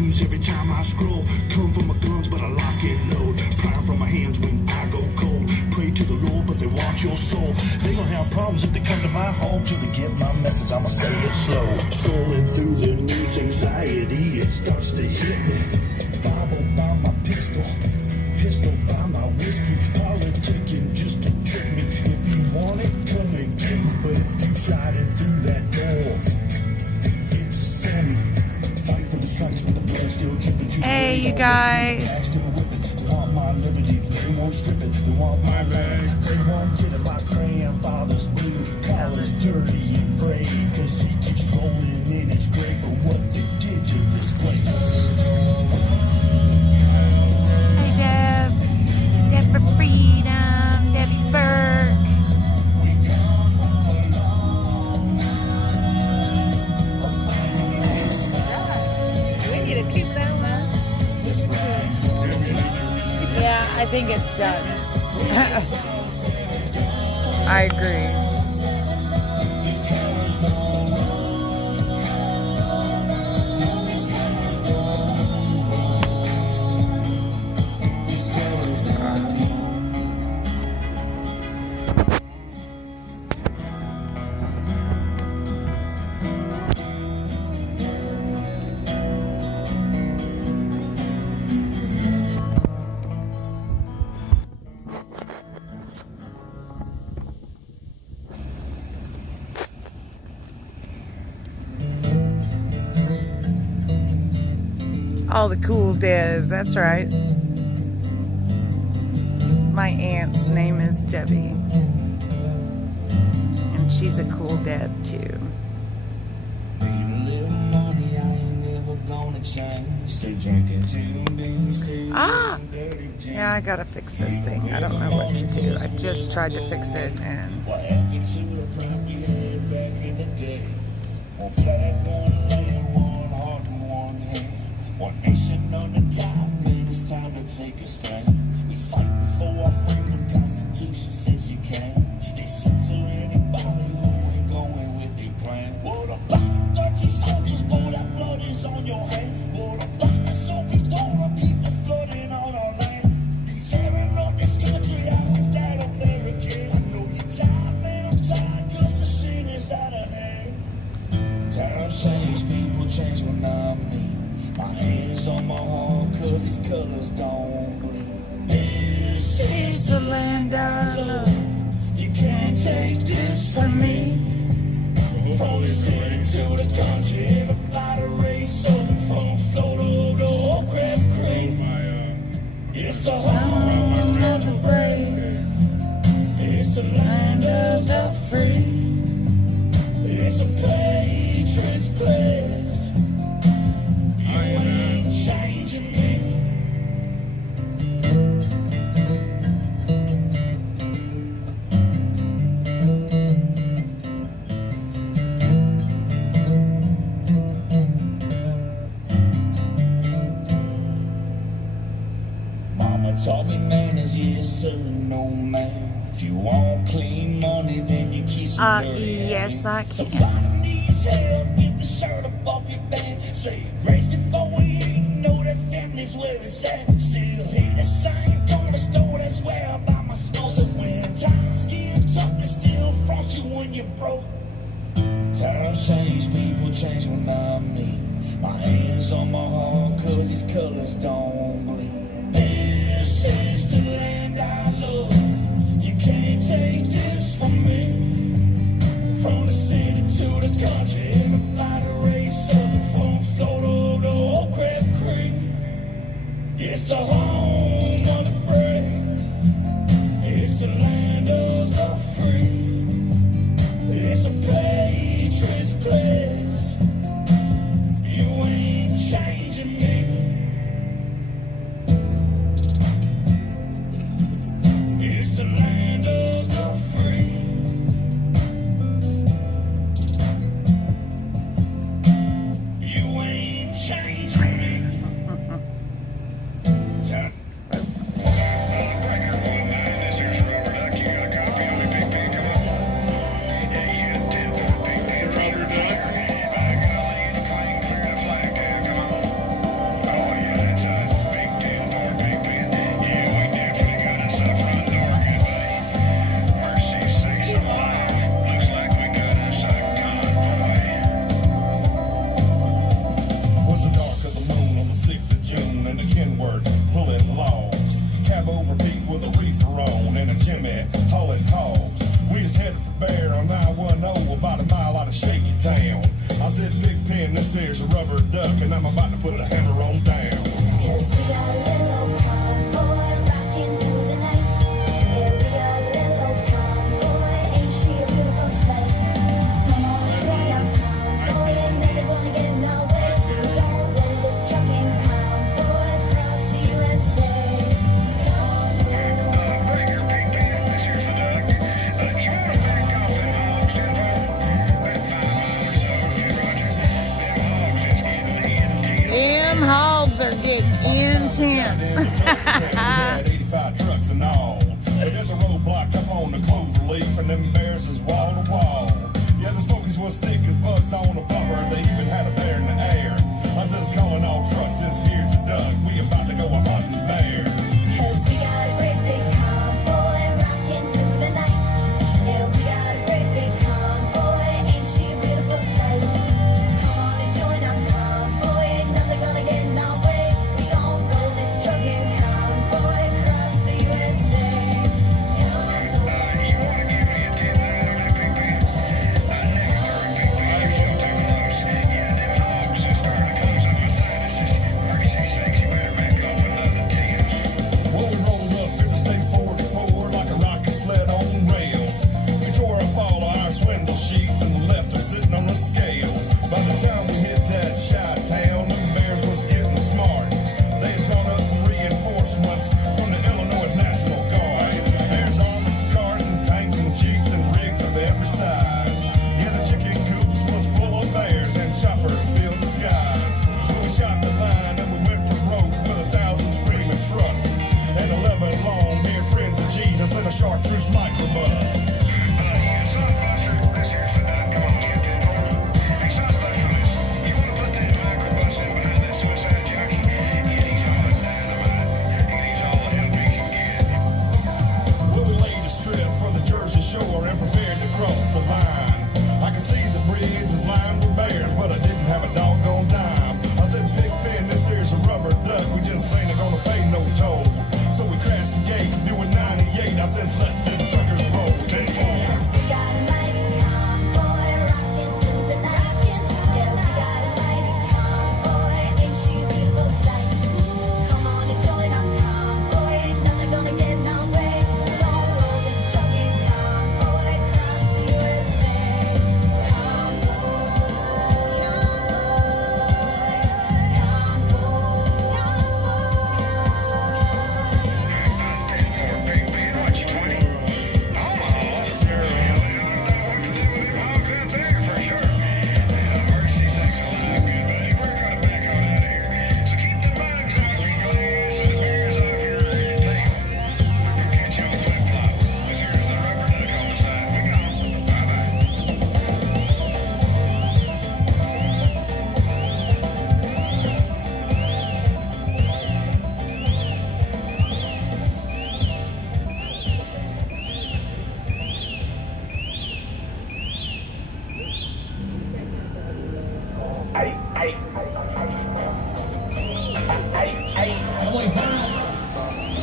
knees every time I scroll. Come for my guns, but I lock it low. Prime from my hands when I go cold. Pray to the Lord, but they want your soul. They gonna have problems if they come to my home. Till they get my message, I'ma say it slow. Scrolling through the news, anxiety, it starts to hit me. Bible by my pistol, pistol by my whiskey. Politicking just to trick me. If you want it, come and get me. But if you sliding through that door, it's a sin. Fight for the stripes, but the blood still dripping. Hey, you guys. They want my liberty, they won't strip it. They want my land, they won't get it. My grandfather's blue collar's dirty and frayed, cause he keeps rolling in his grave for what they did to this place. Hey, Deb. Deb for freedom. Debbie Burke. We need to keep that one. Yeah, I think it's done. I agree. All the cool devs, that's right. My aunt's name is Debbie. And she's a cool deb too. Ah! Yeah, I gotta fix this thing. I don't know what to do. I just tried to fix it and... One nation under God, man, it's time to take a stand. We fighting for our freedom, Constitution says you can. They censor anybody who ain't going with their plan. What about dirty soldiers, boy, that blood is on your hand. What about the Soviet war, people flooding on our land. Tearing up this country, I was that American. I know you're tired, man, I'm tired, cause the shit is out of hand. Time change, people change when I'm me. My hands on my heart, cause these colors don't bleed. This is the land I love. You can't take this from me. From the city to the country, everybody race up. From Florida to Oak Crab Creek. It's the home of the brave. It's the land of the free. It's a patriot's pledge. Taught me manners, yes sir, no man. If you want clean money, then you keep some dirty yes I can. Somebody needs help, get the shirt up off your back. Say grace before we eat, know that family's where it's at. Still hear the same corner store, that's where I buy my smoke. So when times get tough, they still front you when you're broke. Times change, people change when I'm me. My hands on my heart, cause these colors don't bleed. This is the land I love. You can't take this from me. From the city to the country, everybody race up. From Florida to Oak Crab Creek. It's the home of the brave. It's the land of the free. It's a patriot's pledge. You ain't changing me. oh, about a mile out of Shaky Town. I said, Big Pen, this here's a rubber duck, and I'm about to put a hammer on down. 'Cause we got a little convoy rocking through the night. Yeah, we got a little convoy, ain't she a beautiful sight? Come on and join our convoy, ain't never gonna get no way. We gon' roll this trucking convoy across the USA. Them hogs are getting intense. Had 85 trucks and all. But there's a roadblock up on the 𝓥𝓼𝓰, and them bears is wall to wall. Yeah, the smokies was thick as bugs on a bumper. They even had a bear in the air. I says, calling all trucks, this here's a Doug. We about to go a hunting bear. 'Cause we got a great big convoy rocking through the night. Yeah, we got a great big convoy, ain't she a beautiful sight? Come on and join our convoy, ain't nothing gonna get in our way. We gon' roll this trucking convoy across the USA. Well, we rolled up Interstate 44 like a rocket sled on rails. We tore up all of our swindle sheets and left them sitting on the scales. By the time we hit that Chi-town, them bears was getting smart. They had brought up some reinforcements from the Illinois National Guard. There's armored cars and tanks and jeeps and rigs of every size. Yeah, the chicken coops was full of bears and choppers filled the skies. We shot the line and we went for broke with 1,000 screaming trucks and 11 long-haired friends of Jesus in a chartreuse microbus. Well, we laid a strip for the Jersey Shore and prepared to cross the line. I could see the bridge is lined with bears, but I didn't have a doggone dime. I said, Big Pen, this here's a rubber duck. We just ain't gonna pay no toll. So we crashed the gate, doing 98. I says, let them truckers roll. 10-4. We got a mighty convoy rocking through the night. Yeah, we got a mighty convoy, ain't she a beautiful sight? Come on and join our convoy, ain't nothing gonna get in our way. We gon' roll this trucking convoy across the USA.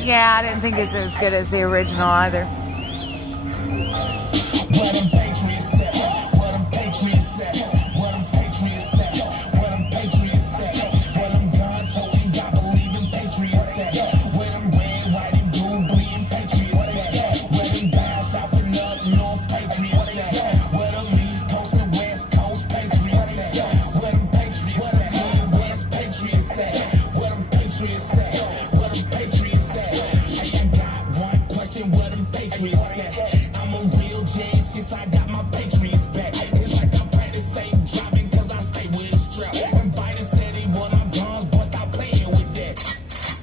Yeah, I didn't think it was as good as the original either. Where them patriots at? Where them patriots at? Where them patriots at? Where them patriots at? Where them gun-toting, God-believing patriots at? Where them red, white, and blue bleeding patriots at? Where them down south and up north patriots at? Where them east coast and west coast patriots at? Where them patriots at? West patriots at? Where them patriots at? Where them patriots at? Hey, I got one question, where them patriots at? I'm a real J since I got my patriots back. It's like I practice safe driving cause I stay with a strap. When Biden said he want our guns, boy, stop playing with that.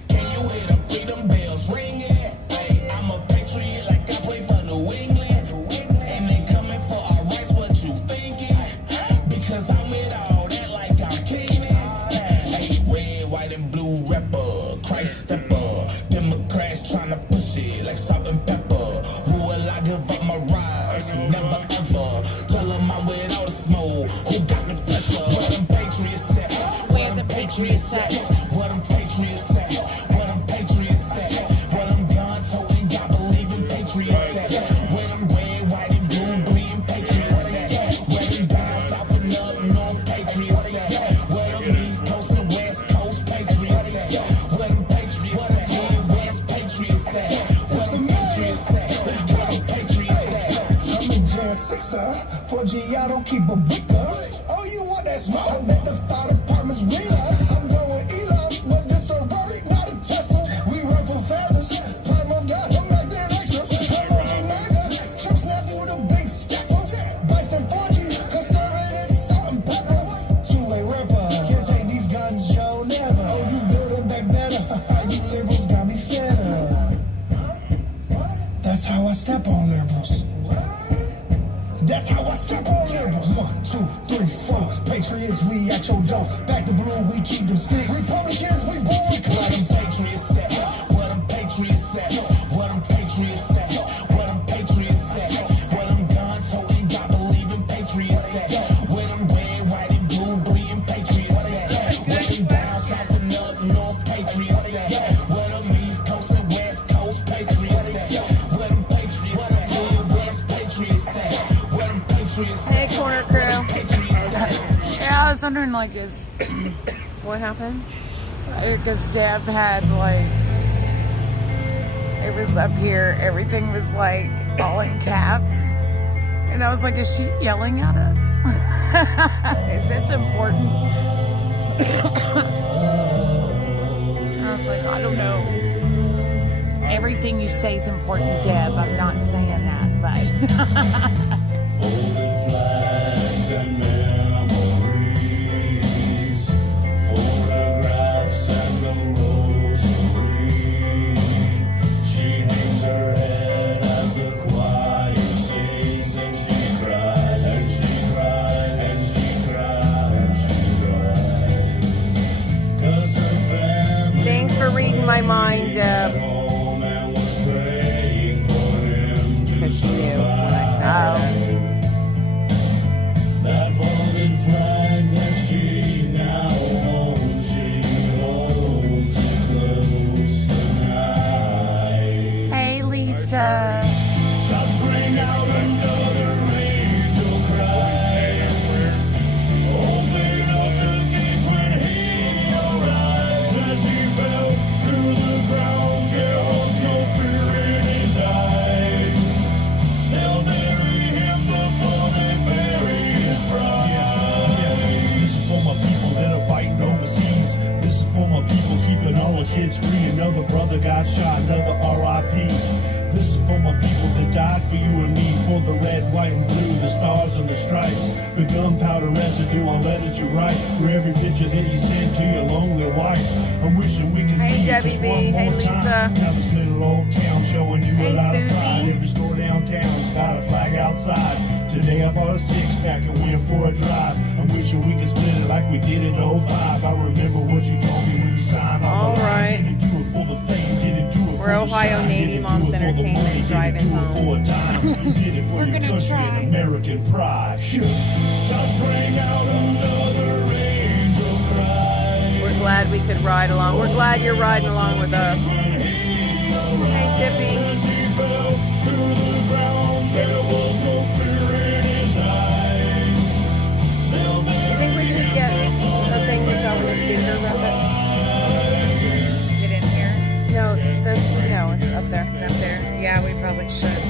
Can you hear the freedom bells ringing? Hey, I'm a patriot like I play for New England. And they coming for our rights, what you thinking? Because I'm with all that like I'm Keenan. Hey, red, white, and blue rapper, Christ stepper. Democrats trying to push it like salt and pepper. Who will I give up my rights? Never ever. Tell them I'm with all the smoke. Who got the pressure? Where them patriots at? Where the patriots at? Where them patriots at? Where them patriots at? Where them gun-toting, God-believing patriots at? Where them red, white, and blue bleeding patriots at? a 4𝓐𝓼𝓱𝓵𝓲, keep a booker. Oh, you want that smoke? Let the fire departments read us. I'm going Elon, but this a Rory, not a Tesla. We run for feathers. Platinum got them like they're extras. Hello, Omega. Trump snap you with a big step. Bison 4G, conservative, salt and pepper. Two-way rapper. Can't take these guns, yo, never. Oh, you building back better. You liberals got me fed up. That's how I step on liberals. That's how I step on liberals. 1, 2, 3, 4. Patriots, we at your door. Back to blue, we keep them sticks. Republicans, we born Where them patriots at? Where them patriots at? Where them patriots at? Where them patriots at? Where them gun-toting, God-believing patriots at? Where them red, white, and blue bleeding patriots at? Where them down south and up north patriots at? Where them east coast and west coast patriots at? Where them patriots at? Midwest patriots at? Where them patriots at? Hey, corner crew. Yeah, I was wondering, like, What happened? because Deb had, like, it was up here, everything was, like, all in caps. And I was like, is she yelling at us? Is this important? And I was like, I don't know. Everything you say is important, Deb. I'm not saying that, but... Folded flags and memories, photographs and the rosary. She hangs her head as the choir sings, and she cried, and she cried, and she cried, and she cried. 'Cause her family Thanks for reading my mind, Deb. home and was praying for him to Because she knew when I survive. said that. That folded flag that she now owns, she holds it close tonight. Hey, Lisa. Shots ring out, another angel cries. Open up the gates when he arrives. As he fell to the ground, there was no fear in his eyes. They'll bury him before they bury his bride. This is for my people that are fighting overseas. This is for my people keeping all the kids free. Another brother got shot, another RIP. This is for my people that died for you and me. For the red, white, and blue, the stars and the stripes. The gunpowder residue on letters you write. For every picture that you send to your lonely wife. I'm wishing we could Hey, see it Debbie just B. one Hey, more Lisa. time. Now this little old town showing you Hey, a lot of Susie. pride. Every store downtown's got a flag outside. Today I bought a 6-pack and went for a drive. I'm wishing we could split it like we did in 05. I remember what you told me when you signed on All the line. right. Didn't do it for the fame, didn't do it We're for the Ohio shine. Navy Didn't do Moms it for the Entertainment money, didn't driving do it home. for a dime. You did it for your country and American pride. Shots rang out, another angel cried. We're glad we could ride along. We're glad you're riding along with us. Hey, Tippy. As he fell to the ground, there was no fear in his eyes. They'll You think we should get a thing to go with the speakers of it? Get in here. No, no, it's up there. It's up there. Yeah, we probably should.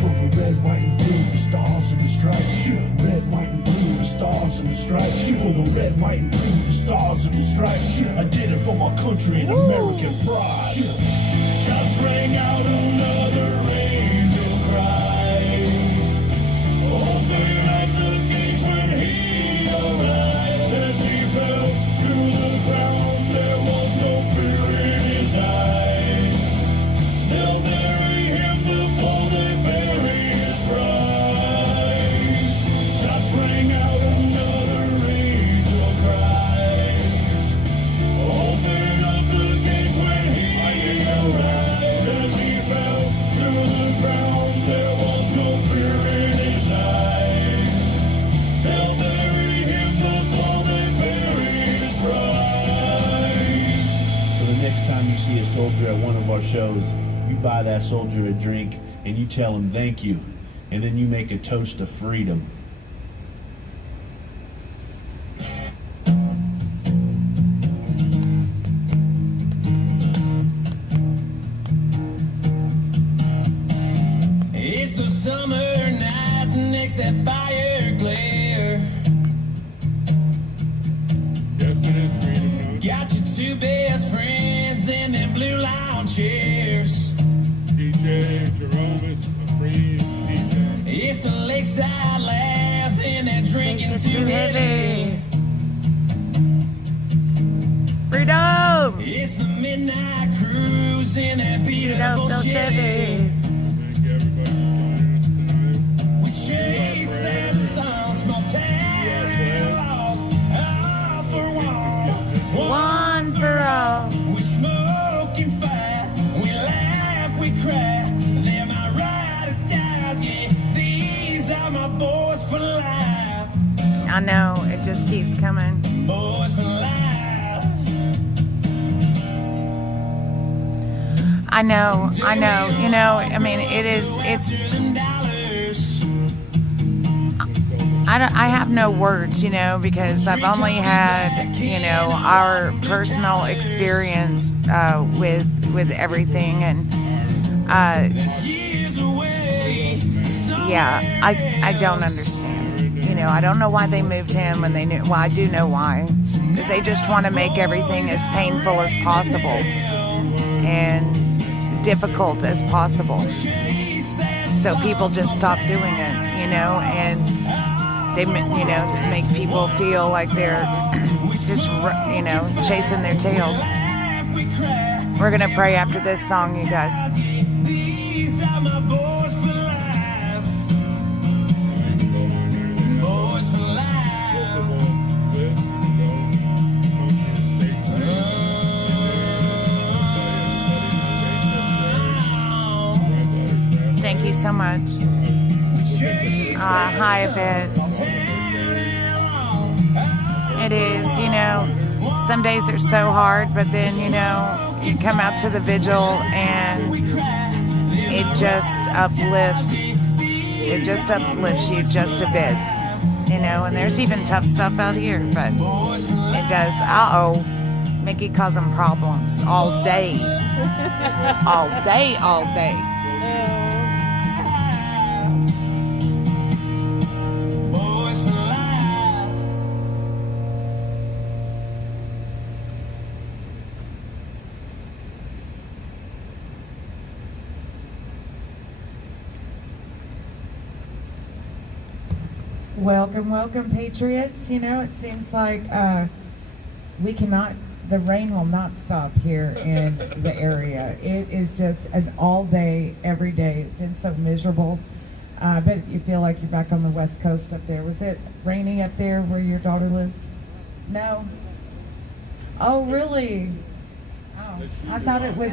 For the red, white, and blue, the stars and the stripes. Red, white, and blue, the stars and the stripes. For the red, white, and blue, the stars and the stripes. I did it for my country and American pride. shots rang out, another angel cries. Open at the gates when he arrives. As he fell to the ground, there was no fear in his eyes. They'll bury him before they bury his bride. Shots rang out, another angel cries. Open up the gates when he arrives. As he fell to the ground, there was no fear in his eyes. They'll bury him before they bury his bride. So the next time you see a soldier at one of our shows, you buy that soldier a drink and you tell him thank you. And then you make a toast to freedom. summer nights next that fire glare. Yes, it is freedom. Got your two best friends in them blue lounge chairs. DJ 𝓥𝓲𝓰𝓲𝓵 DJ. It's the lakeside laughs and that drinking too heavy. Freedom! It's the midnight cruise in that beautiful 𝓥𝓲𝓰𝓲𝓵. Chevy. Thank you, everybody, for joining us tonight. We chase that sun, small town, all for one. One for all. We smoke and fight, we laugh, we cry. They're my ride or dies, yeah. These are my boys for life. I know, it just keeps coming. Boys for life. I know, you know, I mean, it's, I have no words, you know, because I've only had, you know, our personal experience with everything, and yeah, I don't understand. You know, I don't know why they moved him when they knew. Well, I do know why, because they just want to make everything as painful as possible and difficult as possible, so people just stop doing it, you know, and they, you know, just make people feel like they're just, you know, chasing their tails. We're gonna pray after this song, you guys. These are my boys for life. Boys for life. Thank you so much. Hi, Yvette. It is, you know, some days are so hard, but then, you know, you come out to the vigil and it just uplifts you just a bit, you know, and there's even tough stuff out here, but it does. Mickey causing problems all day. All day, all day. Welcome, welcome, Patriots. You know, it seems like the rain will not stop here in the area. It is just an all day, every day. It's been so miserable. But you feel like you're back on the West Coast up there. Was it rainy up there where your daughter lives? No? Oh, really? Oh, I thought it was.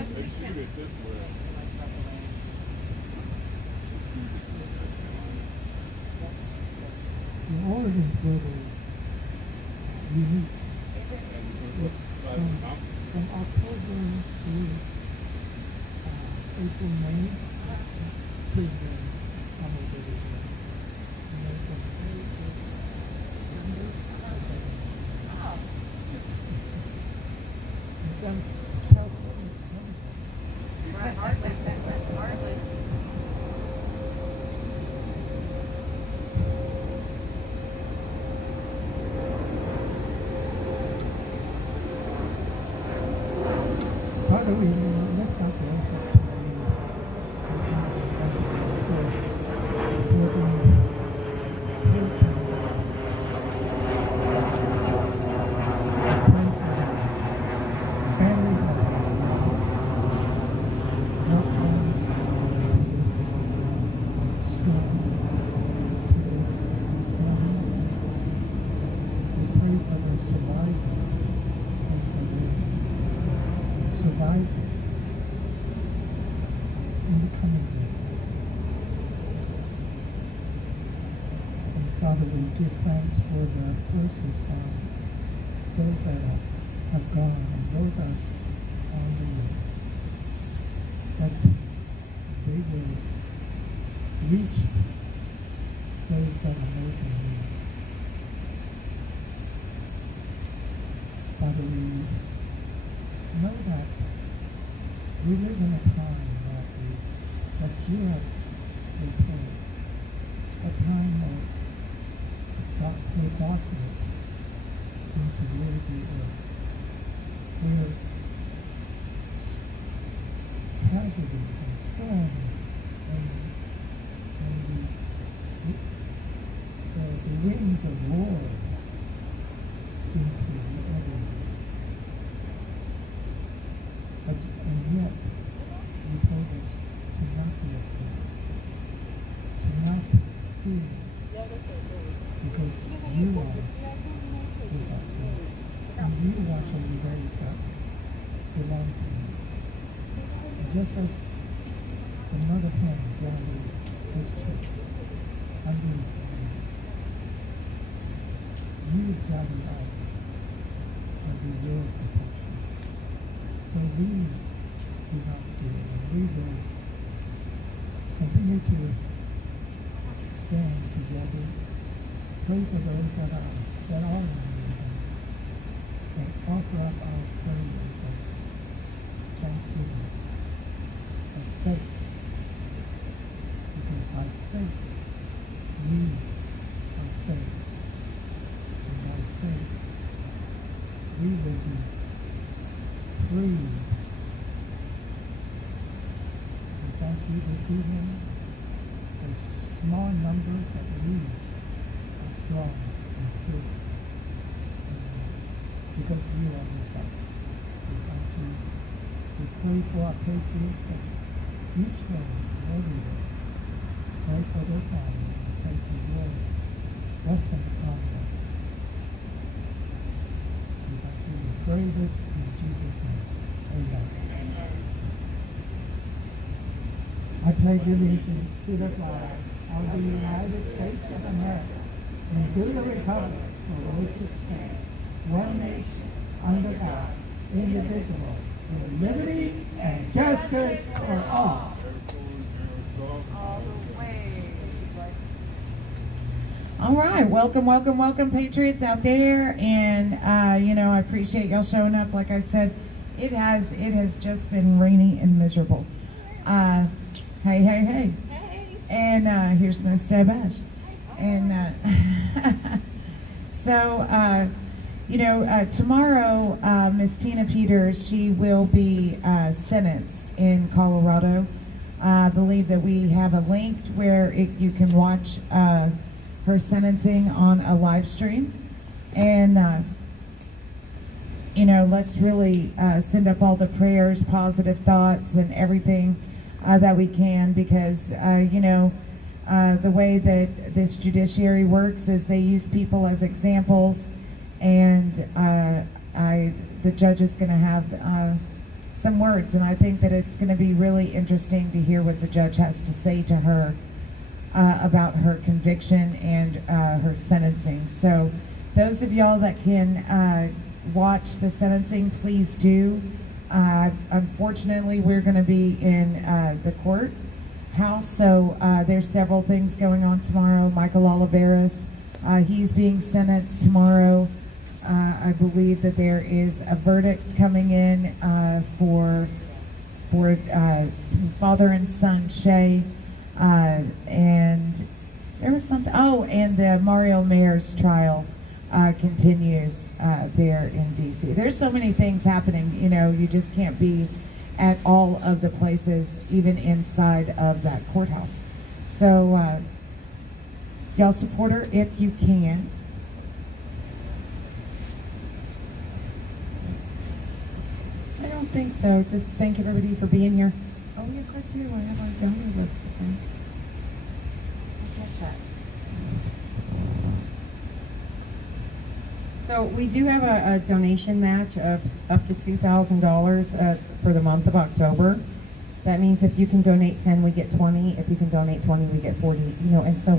The Oregon's weather is unique. From October to April, May, pretty good almost every day. And then from May to September, it sounds California. Right, hardly. Father, we lift up the answer to you. This morning, as we go forth, for the hurricane warnings. I pray for the family that have lost loved ones to this storm, to this flooding. We pray for the survivors and for the survive in the coming days. And Father, we give thanks for the first responders, those that have gone and those that are on the way, that they will reach those that are most in need. Father, we know that we live in a time that you have prepared a time of where darkness seems to really be where tragedies and storms and the winds of war seems to be everywhere. And yet, you told us to not be afraid, to not fear, because you are with us, and you watch over those that belong to you. Just as the mother hen gathers his chicks under his wings, you gather us under your protection. So we do not fear, and we will continue to stand together, pray for those that are in need, and offer up our prayers of thanksgiving, of faith, because by faith we are saved, and by faith we will be free. We thank you this evening for small numbers that we are strong in spirit, because you are with us. We thank you. We pray for our patriots and each day, everywhere. Pray for their family. Pray for your blessing upon them. We thank you. We pray this in Jesus' name. Amen. I pledge allegiance to the flag of the United States of America and to the republic for which it stands, one nation, under God, indivisible, with liberty and justice for all. All right, welcome, Patriots out there, and I appreciate y'all showing up. Like I said, it has just been rainy and miserable. Hey, and here's Miss Deb Ash, and tomorrow, Miss Tina Peters, she will be sentenced in Colorado. I believe that we have a link where you can watch her sentencing on a live stream, and let's really send up all the prayers, positive thoughts, and everything that we can, because the way that this judiciary works is they use people as examples, and the judge is going to have some words, and I think that it's going to be really interesting to hear what the judge has to say to her about her conviction and her sentencing. So those of y'all that can watch the sentencing, please do. Unfortunately, we're going to be in the courthouse, so there's several things going on tomorrow. Michael Oliveras, he's being sentenced tomorrow. I believe that there is a verdict coming in for father and son Shay, and there was something. Oh, and the Mario Mayer's trial continues there in DC. There's so many things happening. You just can't be at all of the places, even inside of that courthouse. So y'all support her if you can. I don't think so. Just thank everybody for being here. Oh yes, I do. I have our donor list of them. I'll catch that. So we do have a donation match of up to $2,000 for the month of October. That means if you can donate 10, we get 20. If you can donate 20, we get 40, and so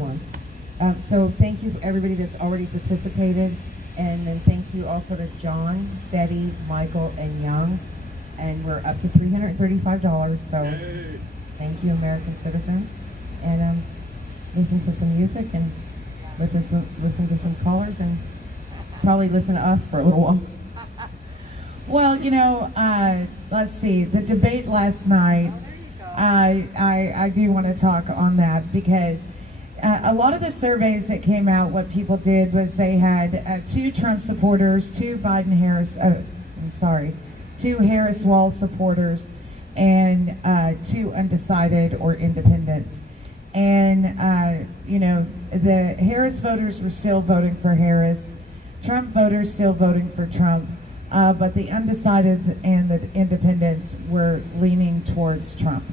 on. So thank you for everybody that's already participated. And then thank you also to John, Betty, Michael, and Young. And we're up to $335, so thank you, American citizens. And listen to some music, and listen to some callers, and probably listen to us for a little while. Well, let's see. The debate last night, I do want to talk on that, because a lot of the surveys that came out, what people did was they had 2 Trump supporters, 2 2 Harris Wall supporters, and 2 undecided or independents. And, you know, the Harris voters were still voting for Harris, Trump voters still voting for Trump, but the undecideds and the independents were leaning towards Trump,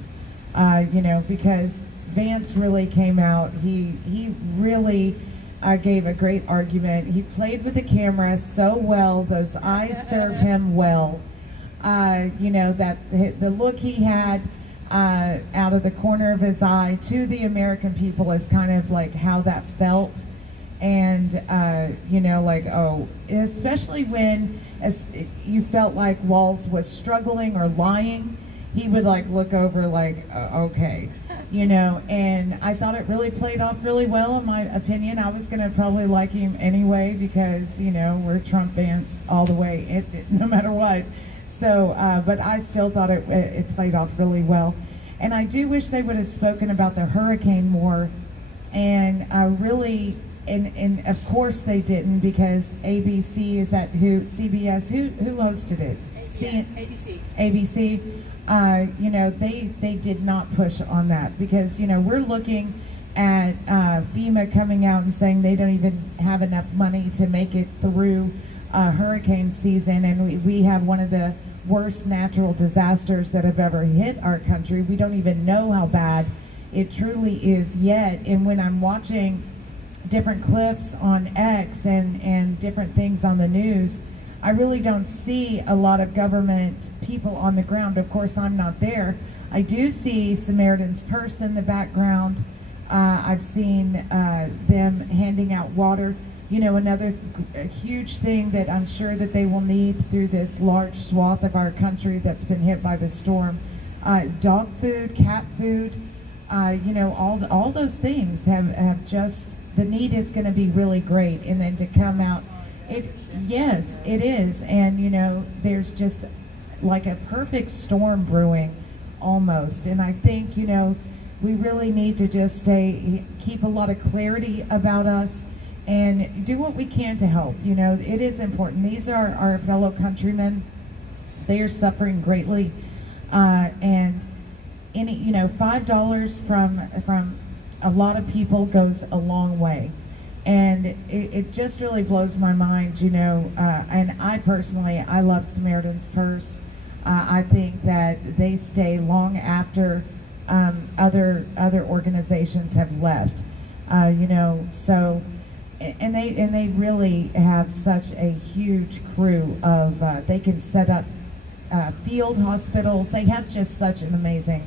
you know, because Vance really came out. He really gave a great argument. He played with the camera so well. Those eyes serve him well. You know, that the look he had out of the corner of his eye to the American people is kind of like how that felt. And, you know, like, oh, especially when you felt like Walz was struggling or lying, he would like look over like, okay, you know, and I thought it really played off really well, in my opinion. I was going to probably like him anyway because, you know, we're Trump fans all the way, no matter what. So, but I still thought it played off really well. And I do wish they would have spoken about the hurricane more. And really, and of course they didn't, because ABC, is that who, CBS, who hosted it? ABC. ABC. You know, they did not push on that, because, you know, we're looking at FEMA coming out and saying they don't even have enough money to make it through hurricane season, and we have one of the worst natural disasters that have ever hit our country. We don't even know how bad it truly is yet. And when I'm watching different clips on X and different things on the news, I really don't see a lot of government people on the ground. Of course, I'm not there. I do see Samaritan's Purse in the background. I've seen them handing out water. You know, another huge thing that I'm sure that they will need through this large swath of our country that's been hit by the storm is dog food, cat food. You know, all those things have just, the need is going to be really great. And then to come out, yes, it is. And, you know, there's just like a perfect storm brewing almost. And I think, you know, we really need to just keep a lot of clarity about us and do what we can to help. You know, it is important. These are our fellow countrymen. They are suffering greatly. And any, you know, $5 from a lot of people goes a long way. And it just really blows my mind, you know, and I personally, I love Samaritan's Purse. I think that they stay long after other organizations have left, you know, so, and they really have such a huge crew of, they can set up field hospitals. They have just such an amazing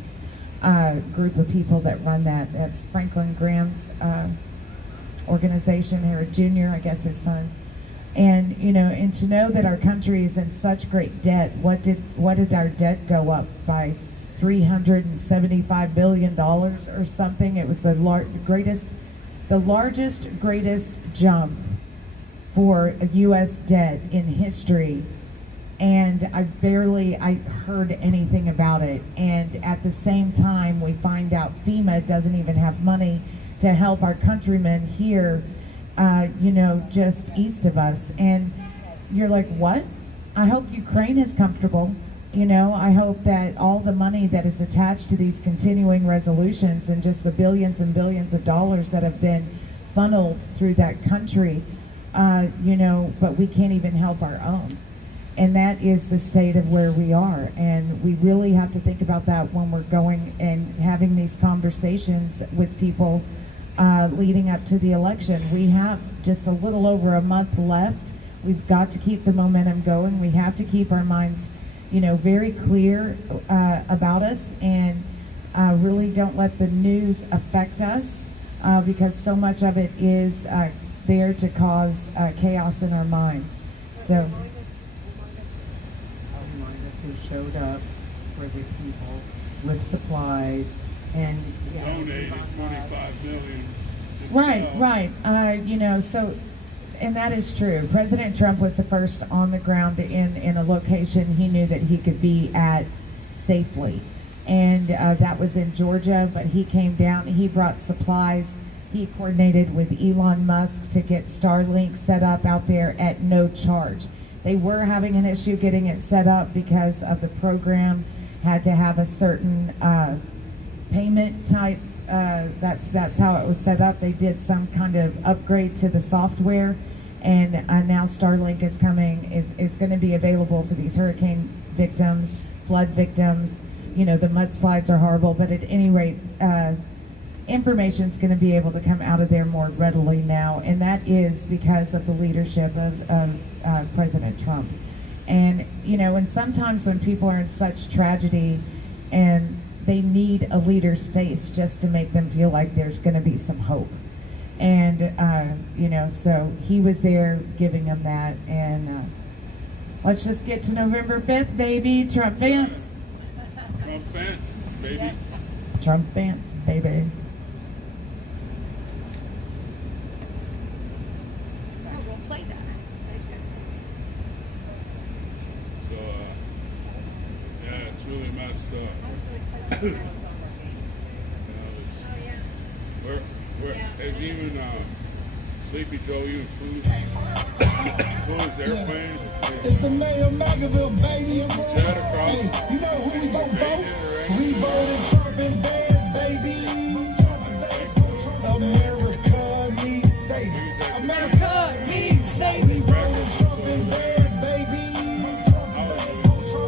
group of people that run that. That's Franklin Graham's organization, or a junior, I guess his son. And, you know, and to know that our country is in such great debt. What did our debt go up by? $375 billion or something. It was the largest, greatest jump for a U.S. debt in history. And I heard anything about it. And at the same time, we find out FEMA doesn't even have money to help our countrymen here, you know, just east of us. And you're like, what? I hope Ukraine is comfortable. You know, I hope that all the money that is attached to these continuing resolutions and just the billions and billions of dollars that have been funneled through that country, you know, but we can't even help our own. And that is the state of where we are. And we really have to think about that when we're going and having these conversations with people leading up to the election. We have just a little over a month left. We've got to keep the momentum going. We have to keep our minds, you know, very clear about us, and really don't let the news affect us, because so much of it is there to cause chaos in our minds. So, remind us who showed up for the people with supplies and Donated 25 million. Right. You know, so, and that is true. President Trump was the first on the ground in a location he knew that he could be at safely. And that was in Georgia, but he came down, he brought supplies He coordinated with Elon Musk to get Starlink set up out there at no charge. They were having an issue getting it set up because of the program had to have a certain payment type. That's how it was set up. They did some kind of upgrade to the software, and now Starlink is coming, is going to be available for these hurricane victims, flood victims. You know, the mudslides are horrible, but at any rate, information is going to be able to come out of there more readily now, and that is because of the leadership of President Trump. And, you know, and sometimes when people are in such tragedy and they need a leader's face just to make them feel like there's going to be some hope. And, you know, so he was there giving them that. And let's just get to November 5th, baby. Trump fans. Trump fans, baby. Trump fans, baby. We'll play that. So, yeah, it's really messed up. There's even Sleepy Joe used food. His airplane. It's the mayor of Magaville, baby. Chat across. Hey, you know who we vote for? We voted Trump and Vance, baby. America needs saving. America needs saving. We voted Trump and Vance, baby.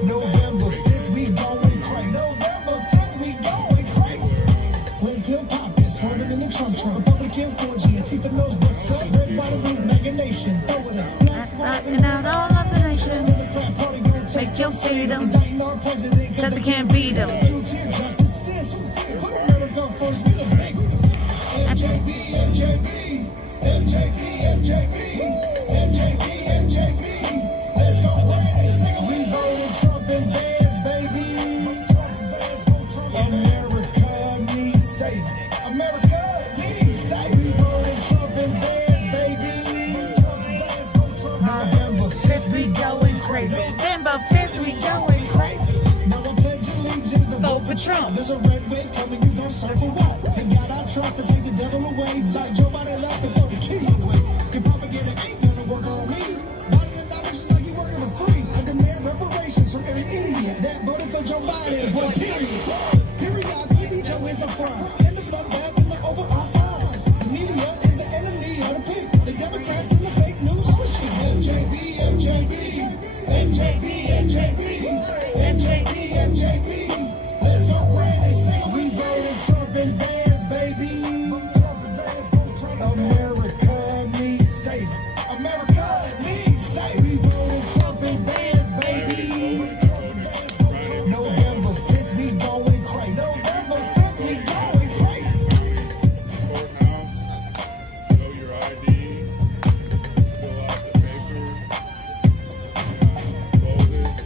November 5th, we going crazy. November 5th, we going crazy. When Bill Poppins swerving in the Trump truck, Republican 4G, and Tifa knows what's up. Red, white, and blue, mega nation. Throw it up. Knocking out all of the nation. Make your freedom. Cause they can't beat them. November 5th, we going crazy. Vote for Trump. There's a red wave coming, you gon' surf a what? And God, I trust to take the devil away. Like Joe Biden left and throw the key away. Your propaganda ain't gonna work on me. Biden and Biden just like you working for free. I demand reparations from every idiot that voted for Joe Biden. Boy, period. Period. Sleepy Joe is a fraud. And the bloodbath and the overall fraud. The media is the enemy of the people. The Democrats and the fake news. MJB, MJB, MJB, MJB, MJB, MJB. Let's go crazy. We voted Trump and Vance, baby. America needs saving. America needs saving. We voted Trump and Vance, baby. November 5th, we going crazy. November 5th, we going crazy. Vote now. Show your ID. Fill out the paper. Vote it. No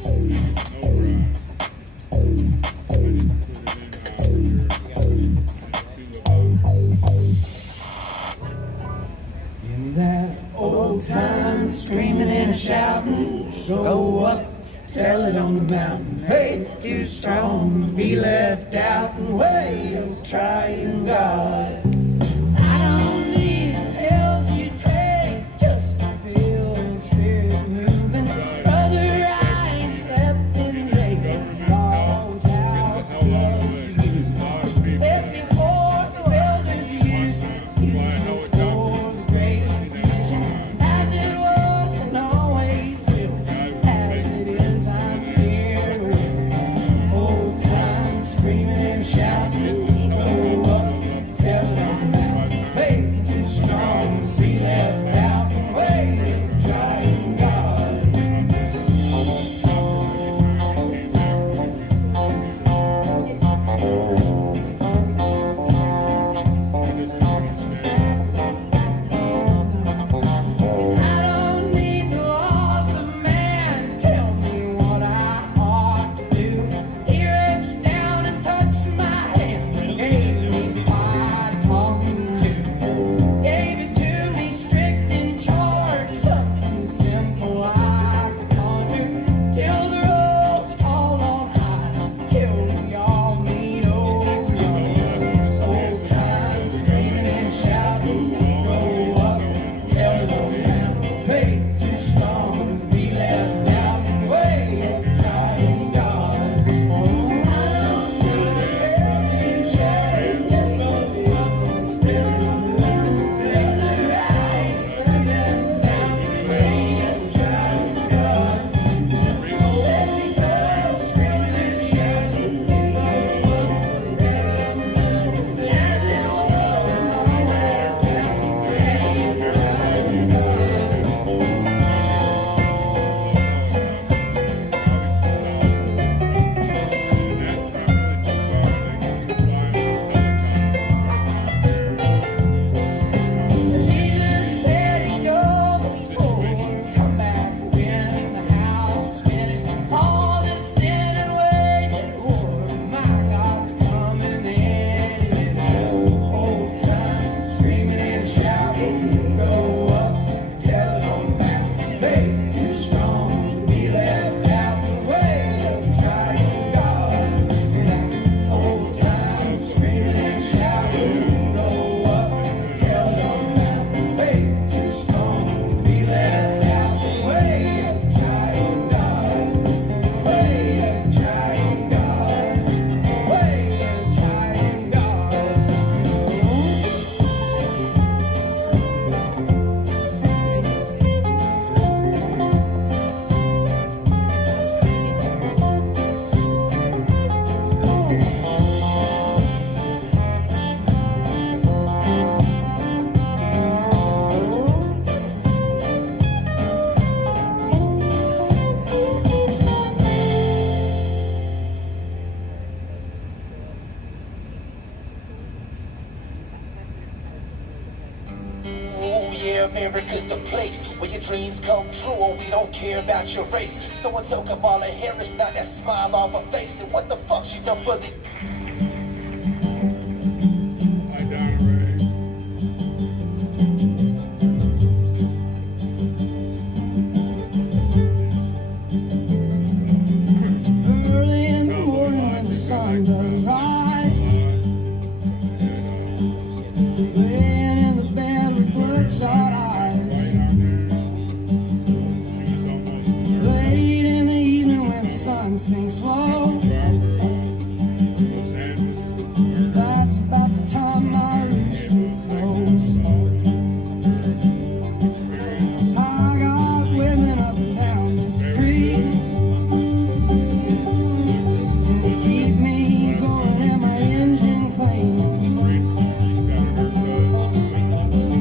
crime. I didn't put it in Give me that old time screaming and shouting. Go up, tell it on the mountain. Faith too strong, be left out and way of trying God. I don't need the hills you take just to feel the spirit moving. Brother, I ain't slept in days, long out of you. Let before the builders used you before the great commission. As it was and always will, as it is, I'm here with some old time screaming and shouting. Go up, tell it on the mountain. Faith too strong, be left out and way of trying God. I don't need the laws of man. Tell me what I ought to do. He reached down and touched my hand. America's the place where your dreams come true, and we don't care about your race. Someone told Kamala Harris, not that smile off her face, and what the fuck she done for the... Hi, Donna Ray. Early in the morning when the sun does rise, laying in the bed with bloodshot eyes. Late in the evening when the sun sinks low, that's about the time my rooster crows. I got women up and down this creek, keep me going and my engine clean.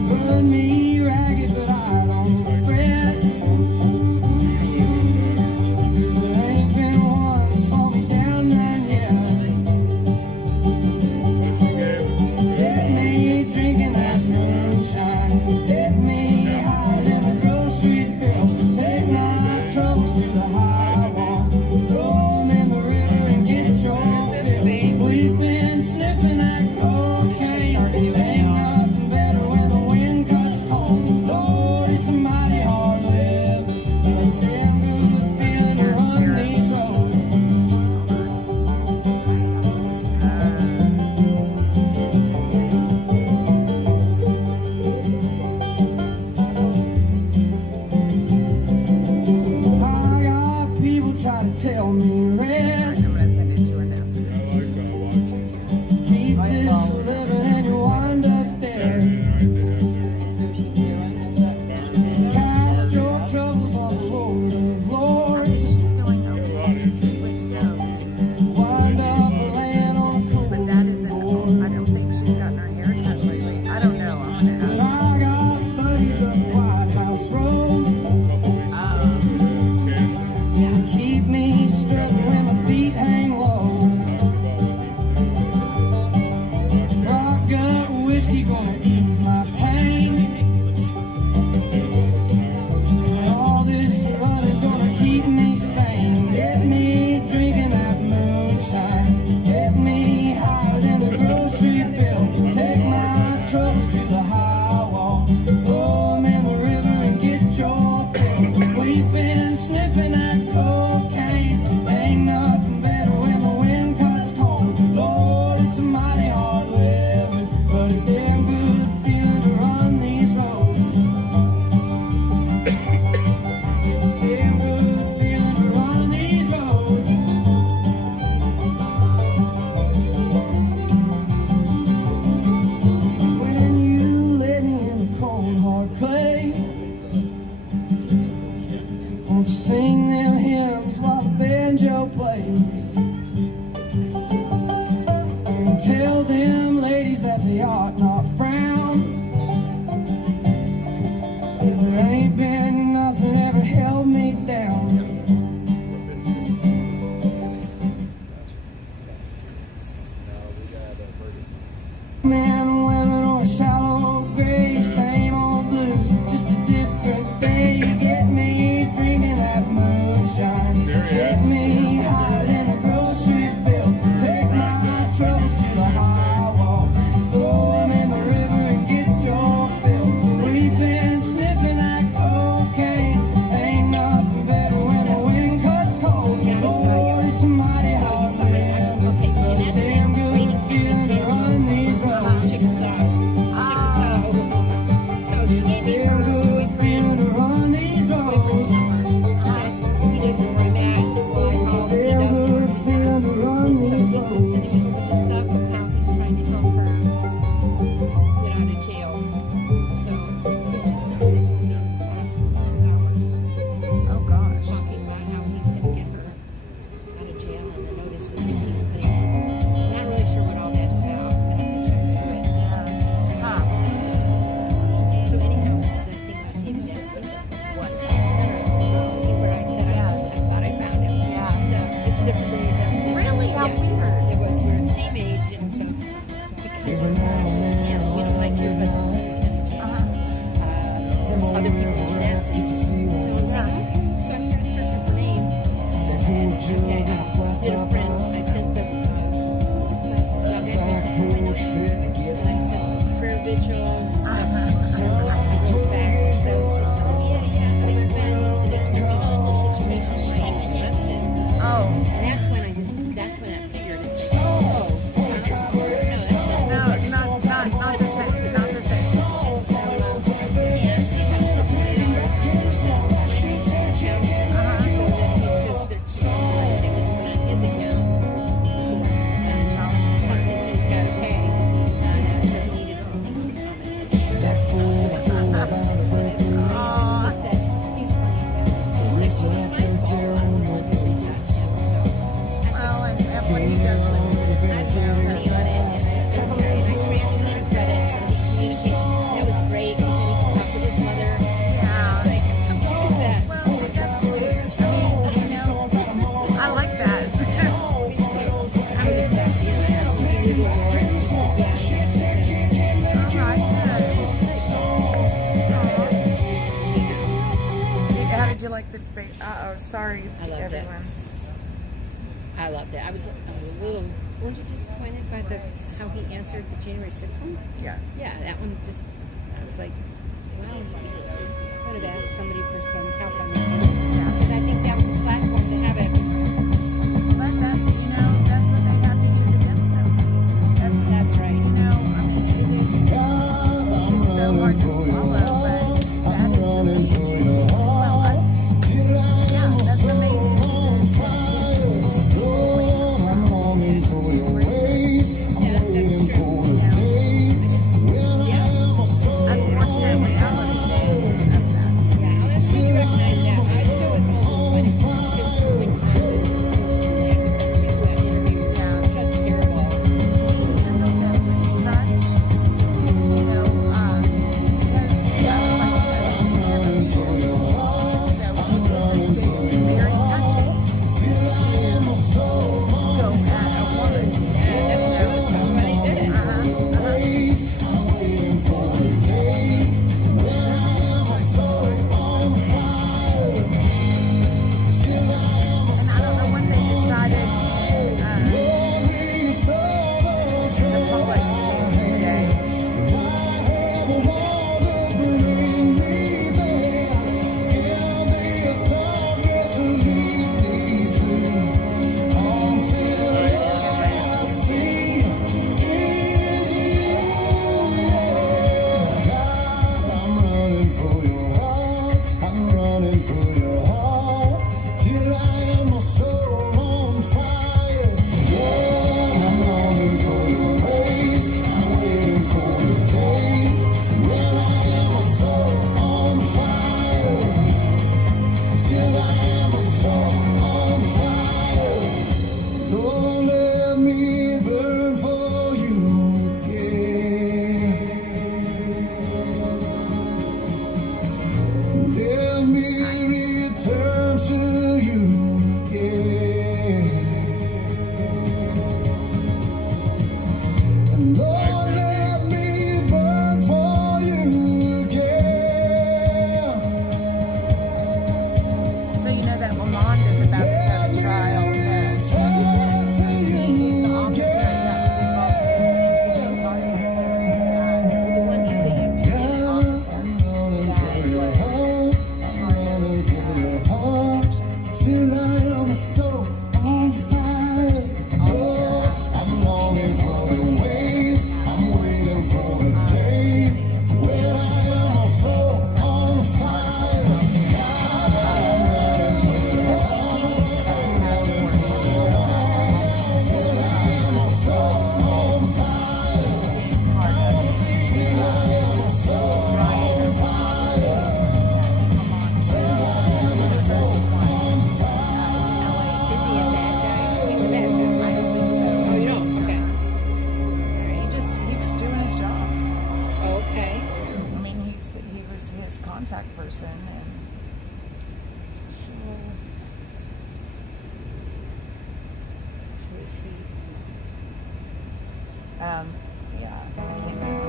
Put me ragged, but I don't fret. There ain't been one that saw me down none yet. Get me drinking that moonshine. Get me higher than a grocery bill. Take my troubles to the high wall. Throw 'em in the river and get your fill. We've been sniffing that cocaine. Ain't nothing better when the wind cuts cold. Lord, it's a mighty hard live, but a damn good feeling to run these roads. I got people try to tell me red, I'm gonna send it to her now. I like watching. keep this living and you wind up dead. Cast your troubles on the Lord of Lords. She's going over there. Wind up laying on cold But that isn't cool. I don't think she's gotten her hair cut lately. I don't know. I'm But gonna I got buddies up White House Road. Keep me strutting when my feet hang low. Vodka, whiskey gonna ease my pain. All this running's gonna keep me sane. Get me drinking that moonshine. Get me higher than the grocery bill. Take my troubles to the high wall. Throw 'em in the river and get your fill. We've been sniffing that cocaine. Ain't nothing better when the wind cuts cold. Lord, it's a mighty hard living, but a damn good feeling to run these roads. Damn good feeling to run these roads. When you lay me in the cold hard clay, won't you sing them hymns while the banjo plays? And tell them ladies that they ought not frown. 'Cause there ain't been nothing ever held me down. Men, women, or shallow grave, same old blues, just a different day. You get me drinking that moonshine. Get me higher than a grocery bill. Take my troubles to the high wall. Throw 'em in the river and get your fill. We've been sniffing that cocaine. Ain't nothing better when the wind cuts cold. Lord, it's a mighty hard living, but a damn good feeling to run these roads. Damn good feeling to run these roads. Damn good feeling to run these roads. How did you like the debate? Sorry, I loved it. everyone. I loved it. I was a little. Weren't you disappointed by how he answered the January 6th one? Yeah. Yeah, that one just. I was like, well, I would have asked somebody for some help on that one. Yeah. Because I think that was a platform to have it. But that's that's what they have to use against him. That's right. I mean, it is so hard to swallow, but that is the main issue. Well, yeah, that's the main issue. Unfortunately, I'm a fan of that. Yeah, I was going to recognize that. I still would hold this one just terrible. Yeah, I can't think.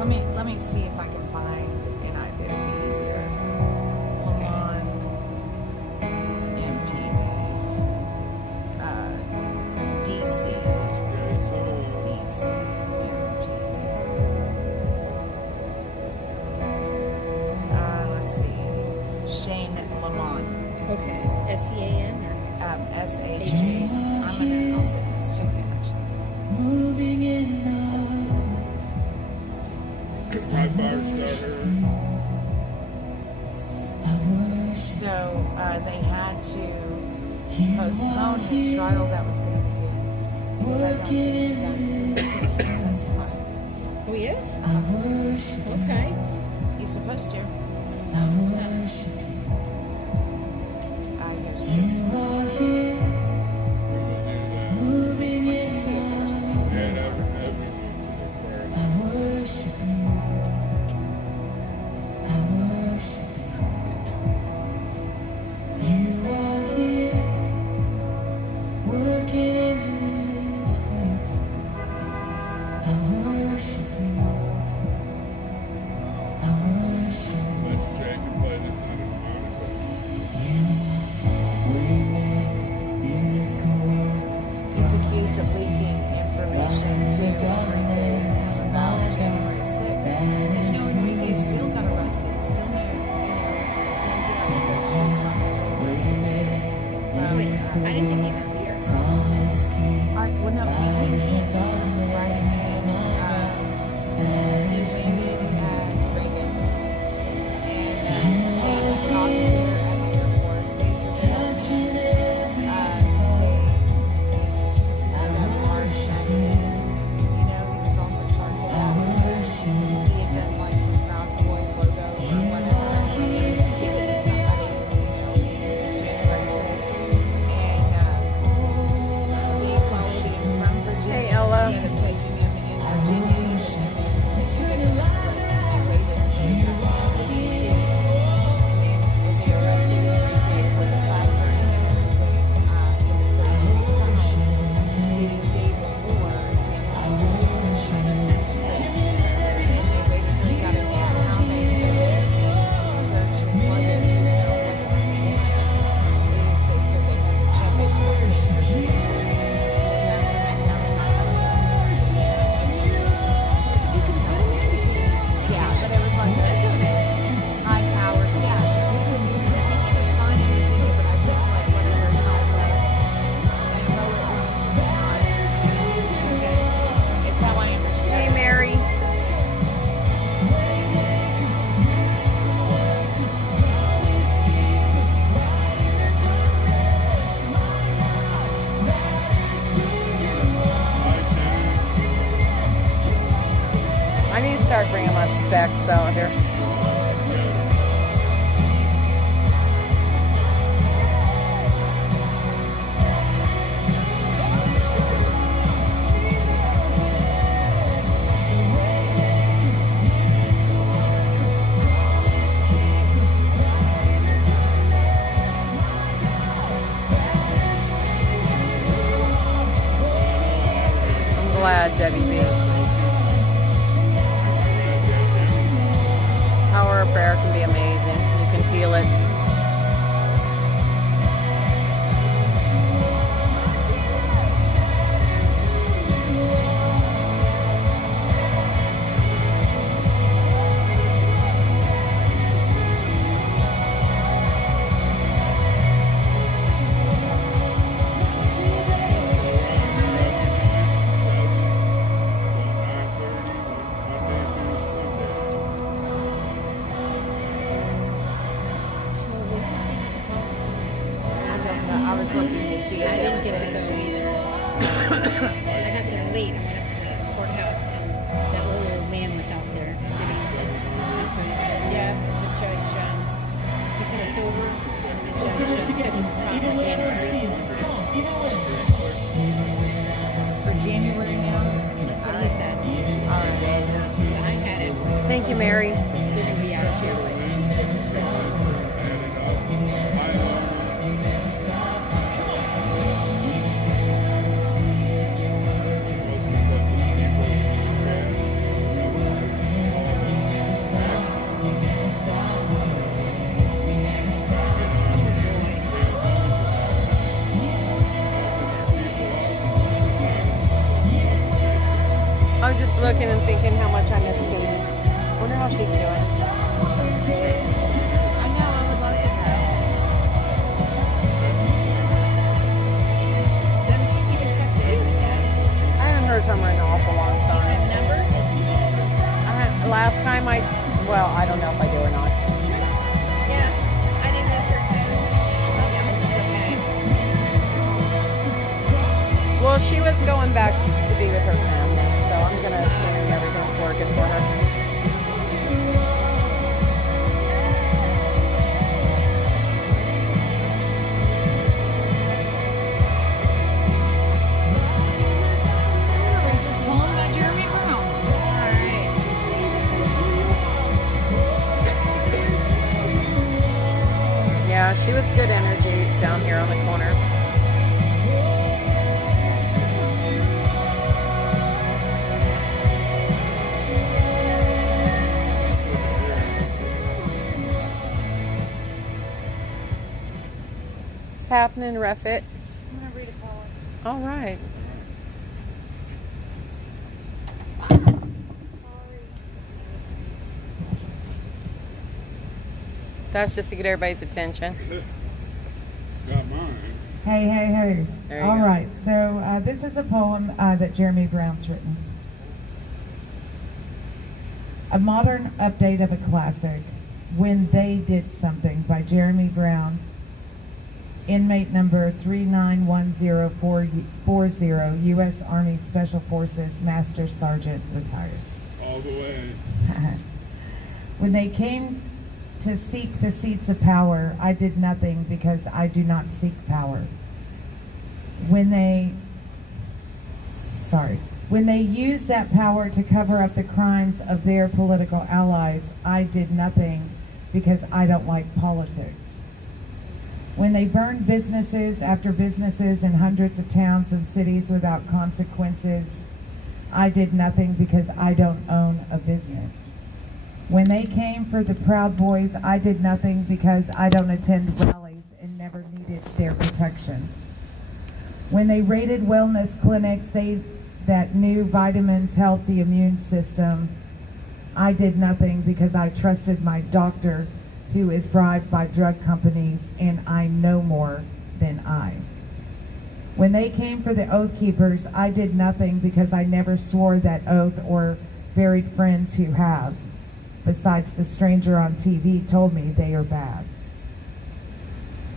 Let me see if I can find, and it'll be easier. On MPD, DC, let's see, Shane Lamont. Okay. S-E-A-N or? S-H-A. I'll sit next to him, actually. Moving in My fire starter. So they had to postpone his trial that was going to begin. Oh, he is? Okay. He's supposed to. Here's this. moving in And working in this place. I worship you. I worship you. Let Jay can play this on his He's accused of leaking information to Enrique about January 6th. And you know, Enrique still got arrested. He's still there. Says he got convictions on I didn't think he was here. well, no, he came in, right? And he landed at Reagan's. And they talked here at the airport. They surveilled him. You know, he was also charged with that. He had done like some Proud Boy logo or whatever. He was giving it to somebody, January 6th. And they followed him from Virginia. Hey, Ella. Instead of taking him in Virginia, he was arrested and waited to come back to DC. And then they arrested Enrique for the flag burning of Enrique in the 13th tunnel the day before January 6th. And then they waited till he got in downtown. They said to search his luggage, even though it wasn't his. They said they had to check it for pictures. And then that's when they found yeah, but it was like 5 hours. Yeah, he was fine in Virginia, but I think like whatever ammo it was, it's not. It's how I understood. Hey, Mary. I need to start bringing my specs out here. I'm glad, Debbie B. Power of prayer can be amazing. You can feel it. I don't know. I was looking to see if I there didn't was get to go anything. either. I happened to wait. I went up to the courthouse and that little man was out there sitting. And so he said, yeah, the judge, he said it's over. And the judge scheduled the trial for January. For January now? That's what he said. All right. I had it. Thank you, Mary. They're going to be out of jail. I was just looking and thinking how much I miss Katie. Wonder how she's doing. I know, I would love to know. Doesn't she keep in touch with you? I haven't heard from her in an awful long You have time. a number? Last time I don't know if I do or not. Yeah. I didn't miss her too. Okay. Well, she was going back to be with her family, so I'm gonna assume everything's working for her. Read this poem by Jeremy Brown. All right. Yeah, she was good energy down here on the corner. happening, Rough It? I'm gonna read a poem. All right. That's just to get everybody's attention. Got mine. Hey. There you All go. right, so this is a poem that Jeremy Brown's written. A modern update of a classic, When They Did Something, by Jeremy Brown, inmate number 3910440, U.S. Army Special Forces, Master Sergeant, retired. All the way. When they came to seek the seats of power, I did nothing because I do not seek power. When they used that power to cover up the crimes of their political allies, I did nothing because I don't like politics. When they burned businesses after businesses in hundreds of towns and cities without consequences, I did nothing because I don't own a business. When they came for the Proud Boys, I did nothing because I don't attend rallies and never needed their protection. When they raided wellness clinics that knew vitamins help the immune system, I did nothing because I trusted my doctor, who is bribed by drug companies, and I know more than I. When they came for the Oath Keepers, I did nothing because I never swore that oath or buried friends who have. Besides, the stranger on TV told me they are bad.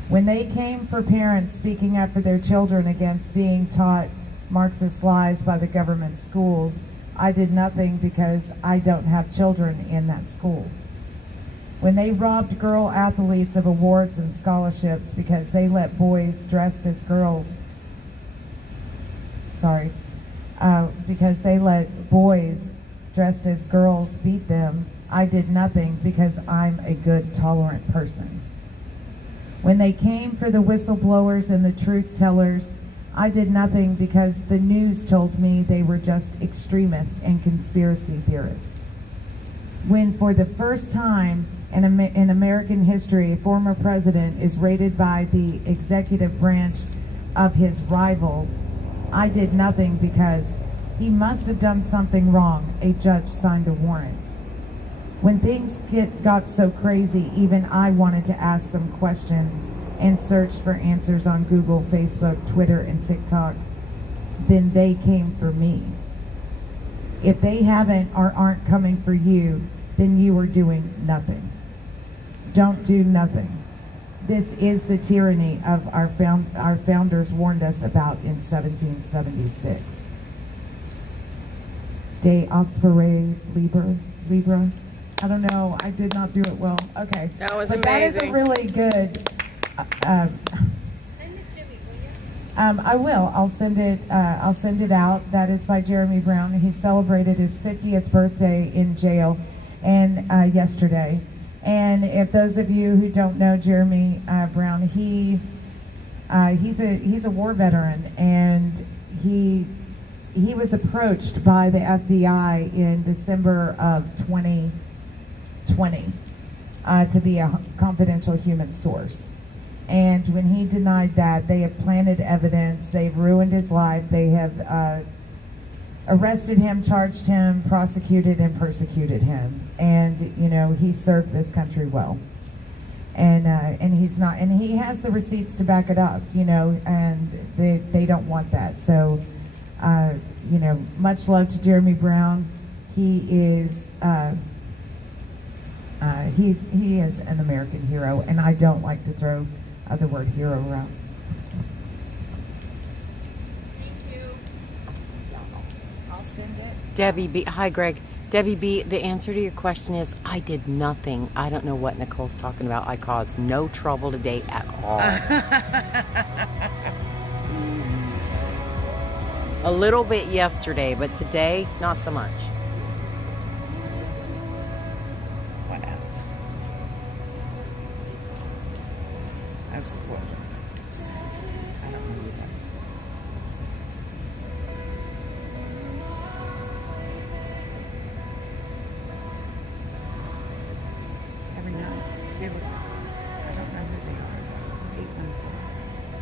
When they came for parents speaking up for their children against being taught Marxist lies by the government schools, I did nothing because I don't have children in that school. When they robbed girl athletes of awards and scholarships because they let boys dressed as girls, because they let boys dressed as girls beat them, I did nothing because I'm a good, tolerant person. When they came for the whistleblowers and the truth tellers, I did nothing because the news told me they were just extremists and conspiracy theorists. When for the first time in American history, a former president is raided by the executive branch of his rival, I did nothing because he must have done something wrong. A judge signed a warrant. When things got so crazy, even I wanted to ask some questions and search for answers on Google, Facebook, Twitter, and TikTok. Then they came for me. If they haven't or aren't coming for you, then you are doing nothing. Don't do nothing. This is the tyranny of our founders warned us about in 1776. 𝓥𝓲𝓰𝓲𝓵. I don't know. I did not do it well. Okay. That was but amazing. That is a really good. Send it to me, will you? I will. I'll send it. I'll send it out. That is by Jeremy Brown. He celebrated his 50th birthday in jail, and yesterday. And if those of you who don't know Jeremy Brown, he's a war veteran, and he was approached by the FBI in December of 2020 to be a confidential human source. And when he denied that, they have planted evidence, they've ruined his life, they have arrested him, charged him, prosecuted and persecuted him. And, you know, he served this country well. And he's not, and he has the receipts to back it up, you know, and they don't want that. So, you know, much love to Jeremy Brown. He is he is an American hero, and I don't like to throw the word hero around. Thank you. I'll send it. Debbie B. Hi, Greg. Debbie B., the answer to your question is I did nothing. I don't know what Nicole's talking about. I caused no trouble today at all. A little bit yesterday, but today, not so much. What else? That's what I don't know what that is. Every night. See, look, I don't know who they are though. 814.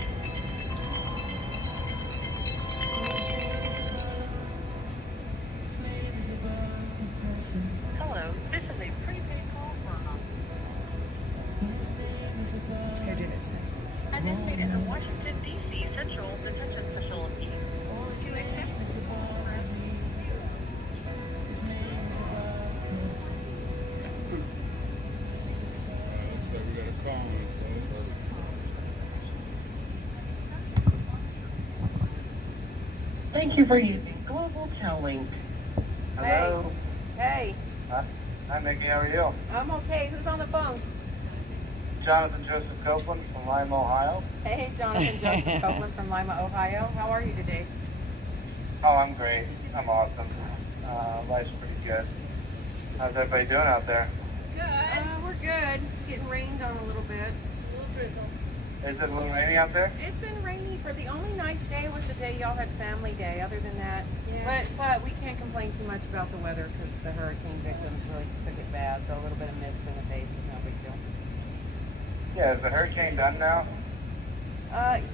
Thank you for using Global Tel-Link. Hello. Hey, Hi, Mickey. How are you? I'm okay. Who's on the phone? Jonathan Joseph Copeland from Lima, Ohio. Hey, Jonathan Joseph Copeland from Lima, Ohio. How are you today? Oh, I'm great. I'm awesome. Life's pretty good. How's everybody doing out there? We're good. Getting rained on a little bit. A little drizzle. Is it a little rainy out there? It's been rainy for the only nice day was the day y'all had family day. Other than that, but we can't complain too much about the weather because the hurricane victims really took it bad. So a little bit of mist in the face is no big deal. Yeah, is the hurricane done now?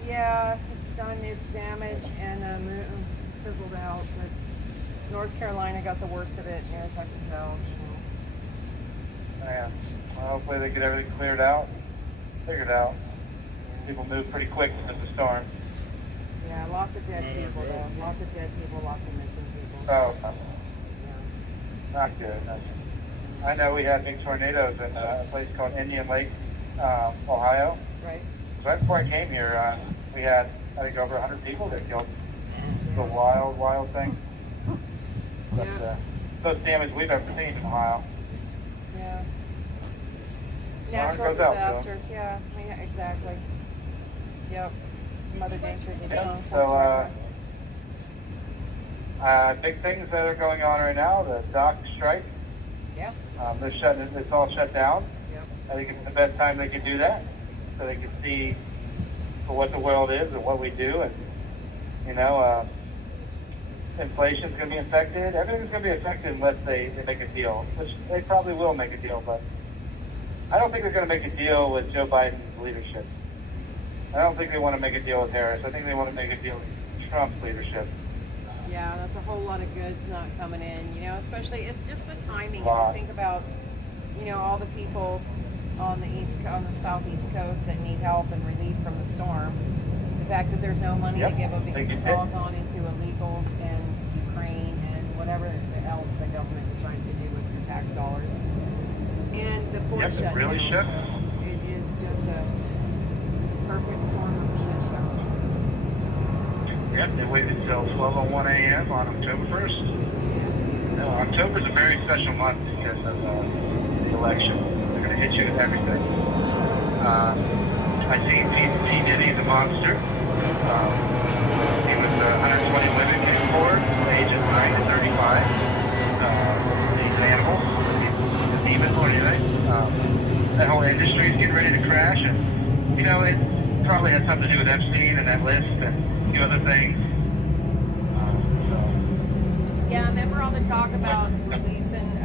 Yeah, it's done its damage and fizzled out. But North Carolina got the worst of it, near as I can tell. Yeah. Well, hopefully they get everything cleared out, figured out. People move pretty quick with the storm. Yeah, lots of dead people though. Lots of dead people, lots of missing people. Oh, Yeah. not good. Not good. I know we had big tornadoes in a place called Indian Lake, Ohio. Right. Right before I came here, we had, I think, over 100 people that killed. It's a wild, wild thing. But, most damage we've ever seen in Ohio. Yeah. Well, Natural it goes out, disasters, yeah, exactly. Yep. Mother Nature's its own. So, big things that are going on right now, the dock strike. Yeah. They're shutting it, it's all shut down. Yep. I think it's the best time they could do that, so they can see for what the world is and what we do, and inflation's going to be affected. Everything's going to be affected unless they make a deal, which they probably will make a deal, but I don't think they're going to make a deal with Joe Biden's leadership. I don't think they want to make a deal with Harris. I think they want to make a deal with Trump's leadership. Yeah, that's a whole lot of goods not coming in, especially it's just the timing. Wow. If you think about, all the people on the southeast coast that need help and relief from the storm. The fact that there's no money to give them because it's all gone into illegals and Ukraine and whatever else the government decides to do with your tax dollars. And the port shutdown. Really should. It is just a perfect storm of a shit show. Yep, they waited until 12:01 a.m. on October 1st. October's a very special month because of the election. They're going to hit you with everything. I seen P. Diddy's a monster. He was 120 women in court, ages 9 to 35. He's an animal. He's a demon or anything. That whole industry is getting ready to crash, and it probably has something to do with Epstein and that list and a few other things. Yeah, remember all the talk about releasing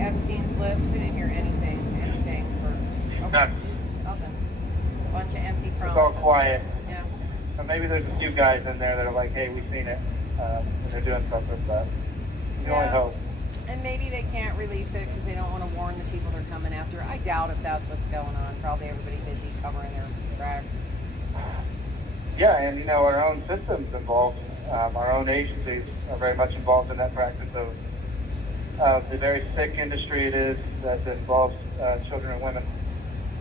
Epstein's list? We didn't hear anything for Nothing. A bunch of empty promises. It's all quiet. Yeah. Or maybe there's a few guys in there that are like, hey, we've seen it, and they're doing something, but you can only hope. And maybe they can't release it because they don't want to warn the people they're coming after. I doubt if that's what's going on. Probably everybody busy covering their tracks. Yeah, and our own system's involved. Our own agencies are very much involved in that practice of the very sick industry it is that involves children and women.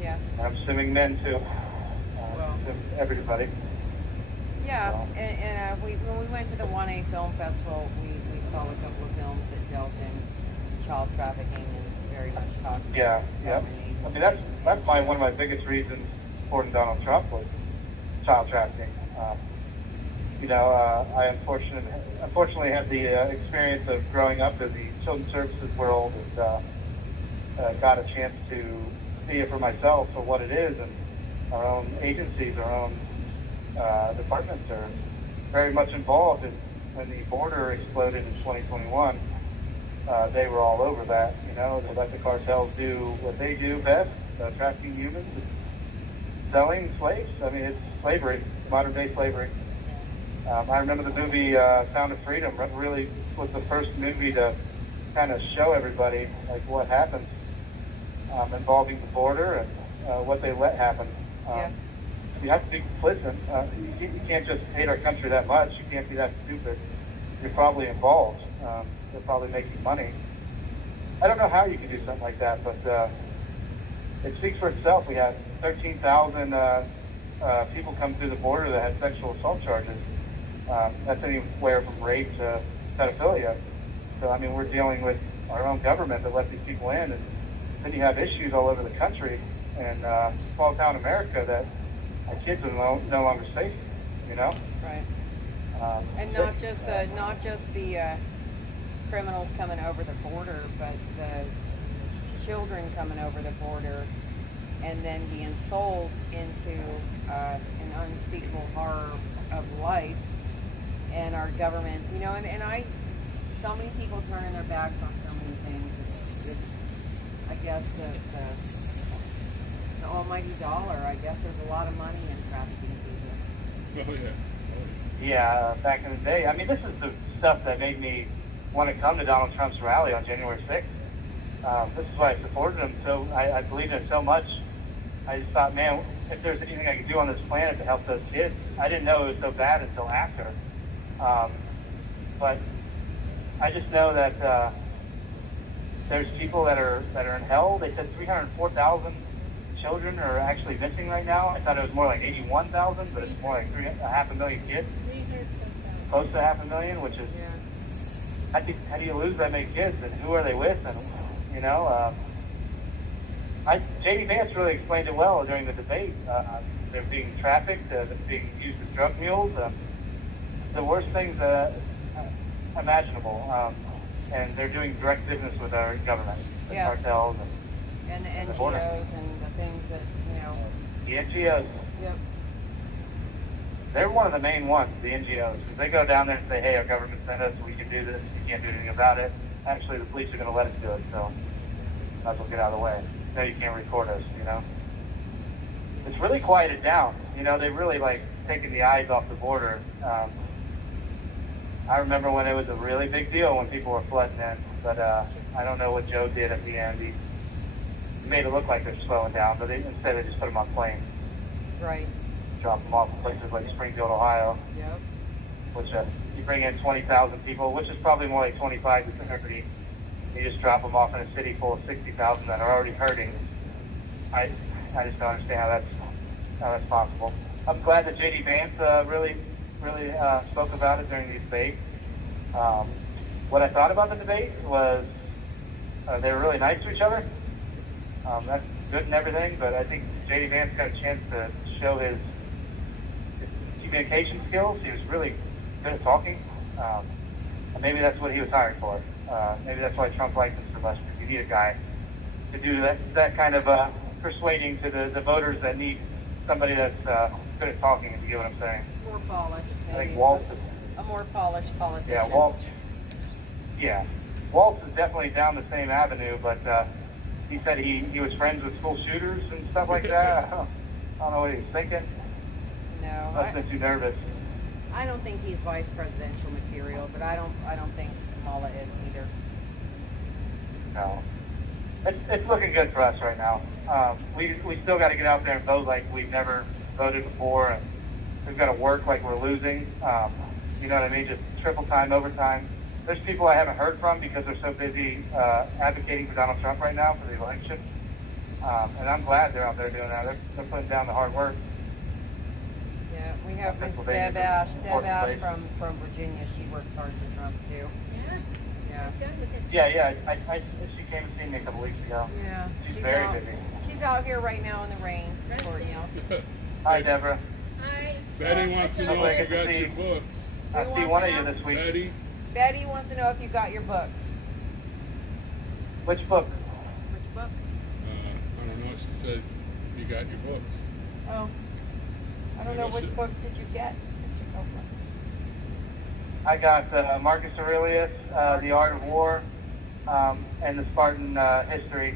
Yeah. I'm assuming men too. Everybody. Yeah, and when we went to the 1A Film Festival, we saw a couple of films that dealt in child trafficking and very much talked about. Yeah, yeah. I mean, that's one of my biggest reasons supporting Donald Trump was child trafficking. I unfortunately had the experience of growing up in the children's services world and got a chance to see it for myself for what it is, and our own agencies, our own departments are very much involved. And when the border exploded in 2021, they were all over that. They let the cartels do what they do best, trafficking humans, selling slaves. I mean, it's slavery, modern day slavery. I remember the movie Sound of Freedom really was the first movie to kind of show everybody like what happens involving the border and what they let happen. You have to be complicit. You can't just hate our country that much. You can't be that stupid. You're probably involved. They're probably making money. I don't know how you can do something like that, but it speaks for itself. We had 13,000 people come through the border that had sexual assault charges. That's anywhere from rape to pedophilia. So, I mean, we're dealing with our own government that let these people in, and then you have issues all over the country and small town America that our kids are no longer safe, you know? Right. And not just the criminals coming over the border, but the children coming over the border and then being sold into an unspeakable horror of life. And our government, you know, so many people turning their backs on so many things. It's I guess, the almighty dollar. I guess there's a lot of money in trafficking people. Oh, yeah. Yeah, back in the day. I mean, this is the stuff that made me want to come to Donald Trump's rally on January 6th. This is why I supported him. So I believed in it so much. I just thought, man, if there's anything I could do on this planet to help those kids. I didn't know it was so bad until after. But I just know that there's people that are in hell. They said 304,000 children are actually missing right now. I thought it was more like 81,000, but it's more like 500,000 kids. Close to 500,000, which is how do you lose that many kids, and who are they with? And you know, J.D. Vance really explained it well during the debate. They're being trafficked, they're being used as drug mules, the worst things imaginable. And they're doing direct business with our government, the cartels and the NGOs and the things that, you know. The NGOs. Yep. They're one of the main ones, the NGOs, because they go down there and say, hey, our government sent us, we can do this, we can't do anything about it. Actually, the police are going to let us do it, so might as well get out of the way. No, you can't record us, you know. It's really quieted down. You know, they've really, like, taken the eyes off the border. I remember when it was a really big deal when people were flooding in, but I don't know what Joe did at the end. He made it look like they're slowing down, but instead they just put them on planes. Right. Drop them off in places like Springfield, Ohio. Yep. Which you bring in 20,000 people, which is probably more like 25 to 30. You just drop them off in a city full of 60,000 that are already hurting. I just don't understand how that's possible. I'm glad that J.D. Vance really spoke about it during the debate. What I thought about the debate was they were really nice to each other. That's good and everything, but I think J.D. Vance got a chance to show his communication skills. He was really good at talking. And maybe that's what he was hired for. Maybe that's why Trump likes him so much, because you need a guy to do that kind of persuading to the voters that need somebody that's good at talking, if you get what I'm saying. More polished, maybe. I think Waltz is a more polished politician. Yeah, Waltz is definitely down the same avenue, but he said he was friends with school shooters and stuff like that. I don't know what he was thinking. No, Must have been too nervous. I don't think he's vice presidential material, but I don't think Kamala is either. No, it's looking good for us right now. We still got to get out there and vote like we've never voted before, and we've got to work like we're losing. You know what I mean? Just triple time, overtime. There's people I haven't heard from because they're so busy advocating for Donald Trump right now for the election. And I'm glad they're out there doing that. They're putting down the hard work. Yeah, we have Miss Deb Ash from Virginia. She works hard for Trump too. Yeah. She came and seen me a couple weeks ago. Yeah. She's very busy. She's out here right now in the rain, supporting you. Hi, Deborah. Hi. Betty wants to know if you got your books. I see one of you this week. Betty wants to know if you got your books. Which book? Which book? I don't know. She said if you got your books. Oh. I don't know which books did you get, Mr. Copeland? I got Marcus Aurelius, The Art of War, and the Spartan History.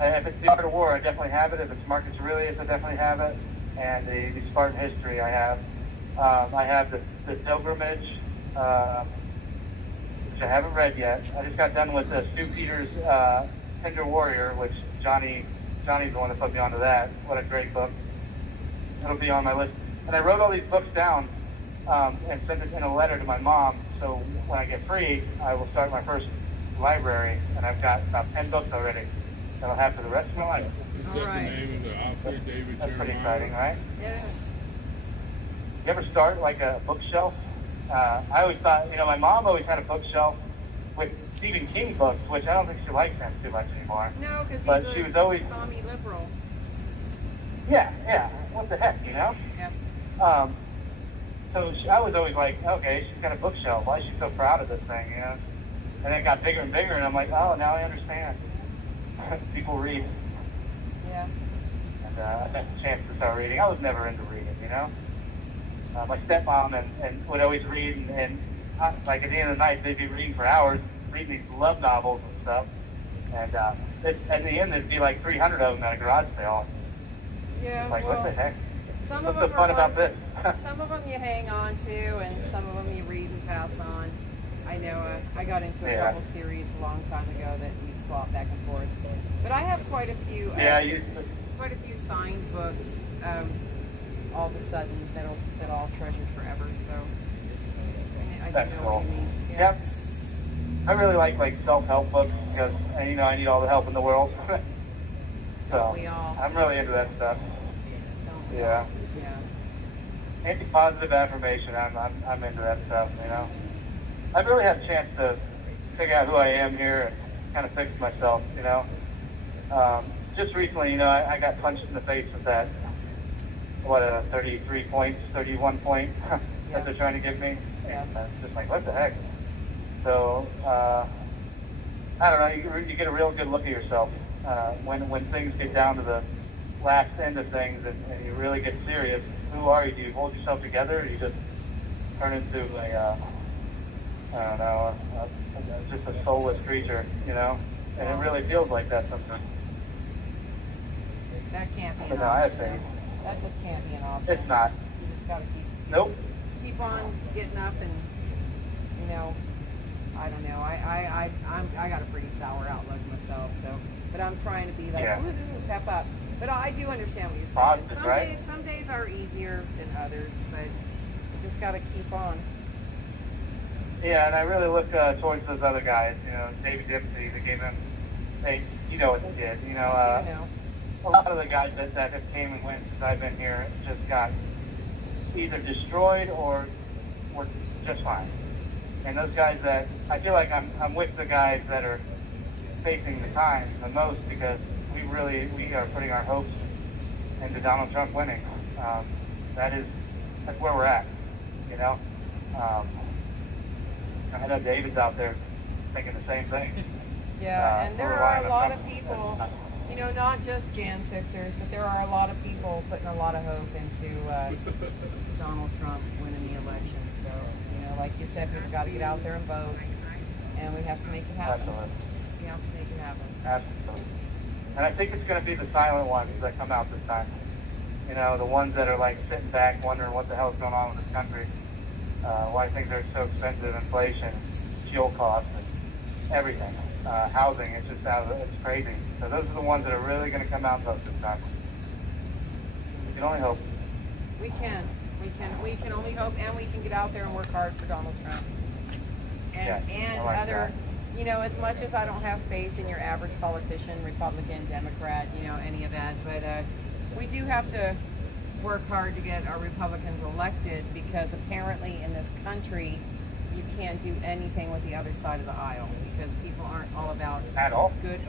If it's The Art of War, I definitely have it. If it's Marcus Aurelius, I definitely have it. And the Spartan History I have. I have the Pilgrimage, which I haven't read yet. I just got done with Stu Peters' Tender Warrior, which Johnny's the one that put me onto that. What a great book. It'll be on my list. And I wrote all these books down and sent it in a letter to my mom. So when I get free, I will start my first library. And I've got about 10 books already that I'll have for the rest of my life. Is that the name of the outfit, David? That's pretty exciting, right? Yeah. You ever start like a bookshelf I always thought, my mom always had a bookshelf with Stephen King books, which I don't think she likes them too much anymore. No, because But she was always, commie liberal. yeah, what the heck, Yeah. So I was always like, okay, she's got a bookshelf. Why is she so proud of this thing, And it got bigger and bigger, and I'm like, oh, now I understand. People read. Yeah. And I got the chance to start reading. I was never into reading, My stepmom and would always read, and like at the end of the night, they'd be reading for hours, reading these love novels and stuff. And at the end, there'd be like 300 of them at a garage sale. Yeah, Like, well, what the heck? some What's of the them fun are about ones, this? some of them you hang on to, and some of them you read and pass on. I know I got into a couple series a long time ago that we swap back and forth. But I have quite a few. Quite a few signed books. All of a sudden that I'll treasure forever. So I That's do know cool. what you mean. Yeah. Yep. I really like self-help books because I need all the help in the world. So We all. I'm really into that stuff. Don't we? Yeah. Yeah. Anti-positive affirmation. I'm into that stuff. I've really had a chance to figure out who I am here and kind of fix myself. Just recently, I got punched in the face with that. 33 points, 31 point that they're trying to give me. Yes. And it's just like, what the heck? So I don't know. You get a real good look at yourself when things get down to the last end of things and you really get serious. Who are you? Do you hold yourself together, or do you just turn into just a soulless creature, And it really feels like that sometimes. That can't be But an no, I have option. faith. That just can't be an option. It's not. You just gotta Nope. keep on getting up and I don't know. I got a pretty sour outlook myself, but I'm trying to be like woohoo, pep up. But I do understand what you're saying. Positive, Some days are easier than others, but you just gotta keep on. Yeah, and I really look towards those other guys. David Dempsey, they gave him. What they did. A lot of the guys that have came and went since I've been here just got either destroyed or were just fine. And those guys that I feel like I'm with the guys that are facing the times the most because we are putting our hopes into Donald Trump winning. That's where we're at. I know David's out there thinking the same thing. Yeah, and there are a lot of people, not just Jan Sixers, but there are a lot of people putting a lot of hope into Donald Trump winning the election. So, like you said, we've got to get out there and vote, and we have to make it happen. Absolutely. We have to make it happen. Absolutely. And I think it's going to be the silent ones that come out this time. The ones that are like sitting back wondering what the hell's going on with this country. Why things are so expensive, inflation, fuel costs, and everything. Housing, it's crazy. So those are the ones that are really going to come out and vote this time. We can only hope. We can only hope, and we can get out there and work hard for Donald Trump. And like other, as much as I don't have faith in your average politician, Republican, Democrat, any of that, but we do have to work hard to get our Republicans elected because apparently in this country you can't do anything with the other side of the aisle because people aren't all about at all good.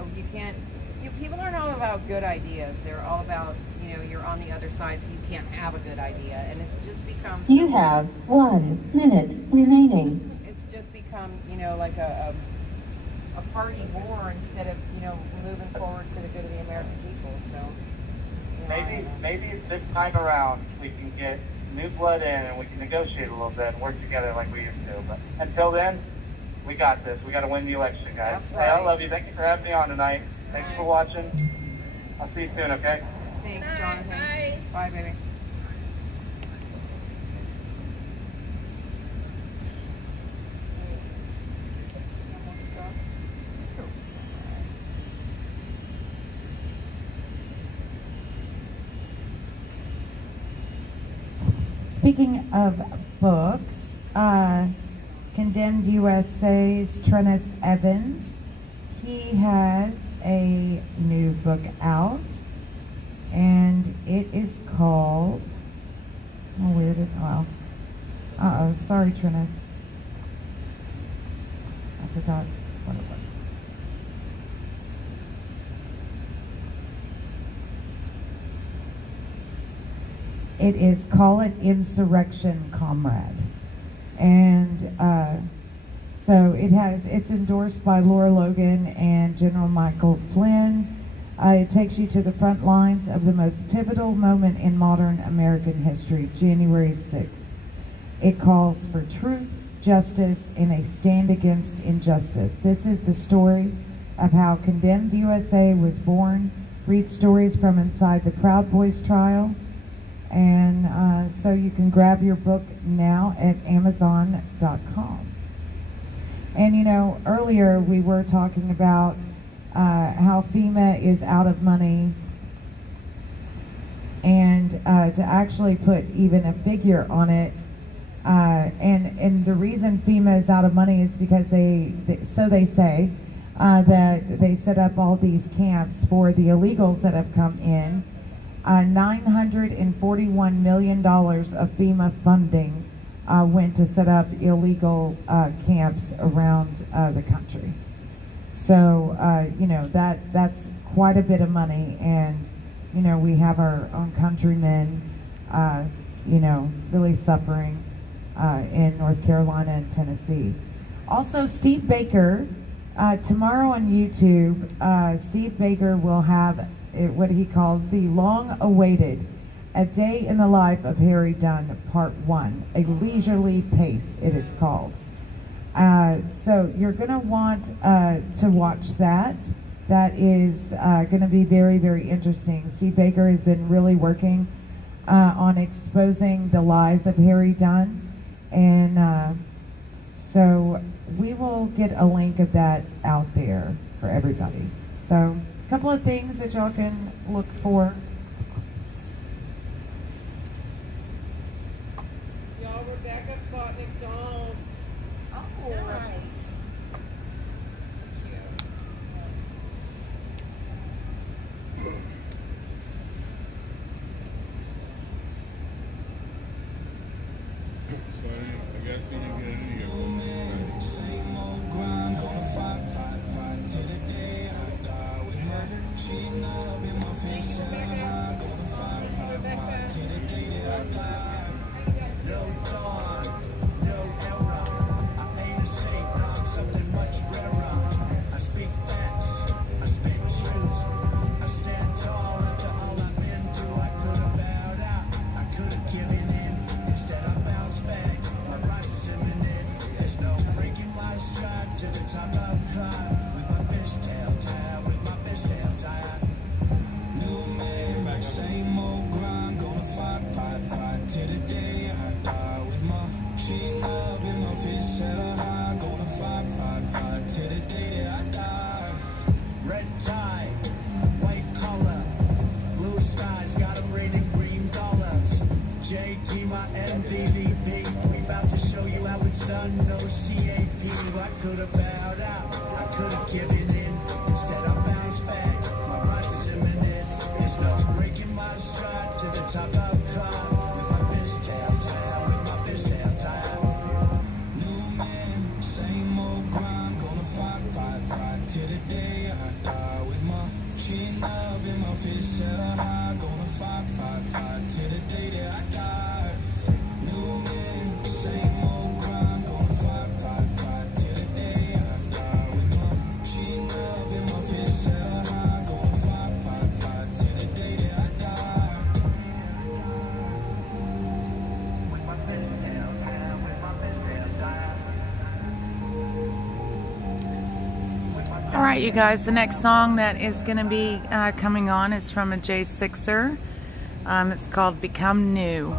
People aren't all about good ideas. They're all about you're on the other side, so you can't have a good idea, and it's just become. You have 1 minute remaining. It's just become like a party war instead of moving forward for the good of the American people. So. Maybe this time around we can get new blood in and we can negotiate a little bit and work together like we used to. But until then, we got this. We got to win the election, guys. That's right. Hey, I love you. Thank you for having me on tonight. Thanks for watching. I'll see you soon, okay? Thanks, Jonathan. Bye. Bye, baby. Speaking of books, Condemned USA's Trennis Evans, he has a new book out, and it is called, Uh-oh, sorry, Trinus. I forgot what it was. It is Call It Insurrection, Comrade. And so it's endorsed by Laura Logan and General Michael Flynn. It takes you to the front lines of the most pivotal moment in modern American history, January 6th. It calls for truth, justice, and a stand against injustice. This is the story of how Condemned USA was born. Read stories from inside the Proud Boys trial. And so you can grab your book now at Amazon.com. And you know, earlier we were talking about how FEMA is out of money, and to actually put even a figure on it, and the reason FEMA is out of money is because so they say that they set up all these camps for the illegals that have come in. $941 million of FEMA funding went to set up illegal camps around the country. So, you know, that's quite a bit of money, and, you know, we have our own countrymen, you know, really suffering in North Carolina and Tennessee. Also, Steve Baker, tomorrow on YouTube, Steve Baker will have what he calls the long-awaited A Day in the Life of Harry Dunn, Part 1, A Leisurely Pace, it is called. So you're going to want to watch that. That is going to be very, very interesting. Steve Baker has been really working on exposing the lies of Harry Dunn, and so we will get a link of that out there for everybody. So a couple of things that y'all can look for. Y'all, Rebecca bought McDonald's. Oh, nice. So I guess you didn't get any of them. Same old grind, gonna fight till the day I die with her. She know in my face, gonna fight till the day that I die. No dawn, no error. I ain't a saint, I'm something much rarer. I speak facts, I spit truth. I stand tall after all I've been through. I could have bowed out, I could have given in. Instead I bounced back, my rise is imminent. There's no breaking my stride to the top of climb. With my fishtail tied, with my fishtail tied. New man, same old grind, gonna fight till the day I die. With my machine up in my fist held high, gonna fight till the day that I die. Red tie, white collar, blue skies, got 'em raining green dollars. JT, my MVP, we about to show you how it's done, no CAP. I could have bowed out, I could have given in. Instead I bounced back, my rise is imminent. There's no breaking my stride to the top of climb. With my fishtail tied, with my fishtail tied. New man, same old grind, gonna fight till the day I die. With my chin up in my fist held high, gonna fight till the day that I die. New man, same old grind, gonna fight till the day I die. With my chin up in my fist held high, gonna fight till the day that I die. With my fishtail tied, with my fishtail tied. All right, you guys, the next song that is going to be coming on is from a J6er. It's called Become New.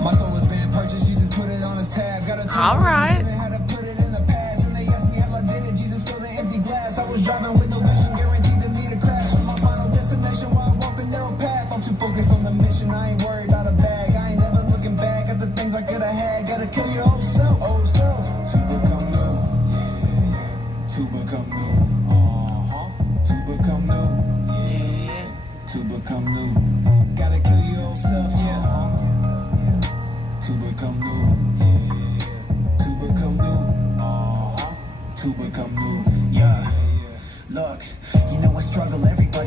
My soul has been purchased, Jesus put it on his tab. Got a All right. had to put it in the past. And they asked me how I did it. Jesus filled an empty glass. I was driving with no vision, guaranteed to meet a crash. On my final destination while I walk the narrow path. I'm too focused on the mission. I ain't worried about a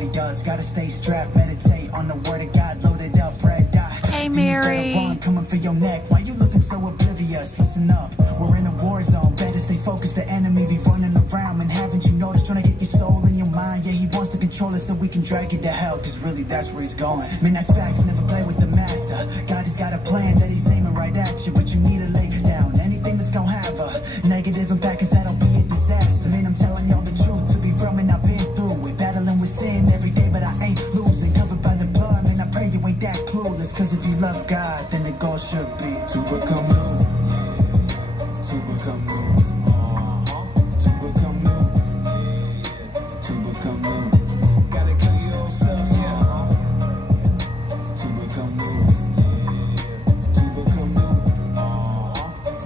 everybody does. Gotta stay strapped, meditate on the word of God, loaded up, red dot. Hey, Demons Mary. better run, coming for your neck. Why you looking so oblivious? Listen up, we're in a war zone. Better stay focused, the enemy be running around. And haven't you noticed, trying to get your soul and your mind? Yeah, he wants to control us so we can drag you to hell, cause really that's where he's going. Man, that's facts, never play with the master. God has got a plan that he's aiming right at you, but you need to lay it down. Anything that's gonna have a negative impact, cause that'll be a disaster. Man, I'm telling y'all the truth, to be from and I've been through it. Battling with sin every day, but I ain't losing. Covered by the blood, man, I pray you ain't that clueless. Cause if you love God, then the goal should be to become new. To become new. To become new. To become new. Gotta kill your old self, yeah. To become new. To become new.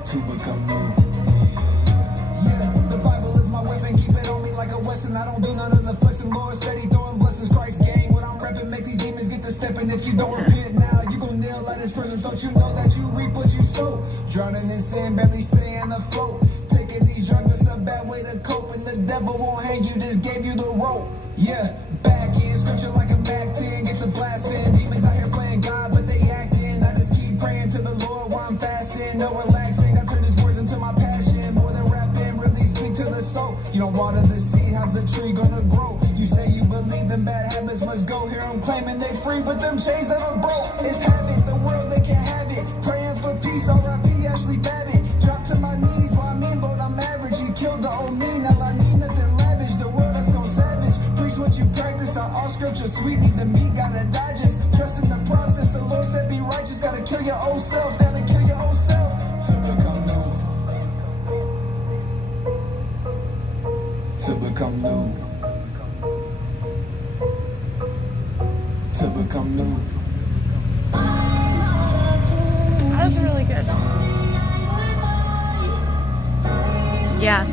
To become new. Yeah, the Bible is my weapon, keep it on me like a Wesson. I don't do none of the flexing, Lord steady throwing blessings. Christ gang, what I'm repping, make these demons get to stepping. If you don't repent now, you gon' nail like this person. Don't you know that you reap what you sow? Drowning in sin, barely staying afloat. Taking these drugs is a bad way to cope, and the devil won't hang you, just gave you the rope. Yeah, back in scripture like a Mac 10, get the blasting. Demons out here playing God, but they acting. I just keep praying to the Lord while I'm fasting, no relaxing. I turn his words into my passion, more than rapping, really speak to the soul. You don't water the seed, how's the tree gonna grow? You say you believe them bad habits must go. Here I'm claiming they free, but them chains never broke. It's habit, the world they can't have it. Praying for peace, R.I.P. Ashley Babbitt. Drop to my knees, well I mean, Lord, I'm average. You killed the old me, now I need nothing lavish. The world has gone savage. Preach what you practice, not all scripture sweet. Need the meat, gotta digest. Trust in the process, the Lord said be righteous. Gotta kill your old self, gotta kill your old self. To become new. To become new. To become new. That was really good. Yeah.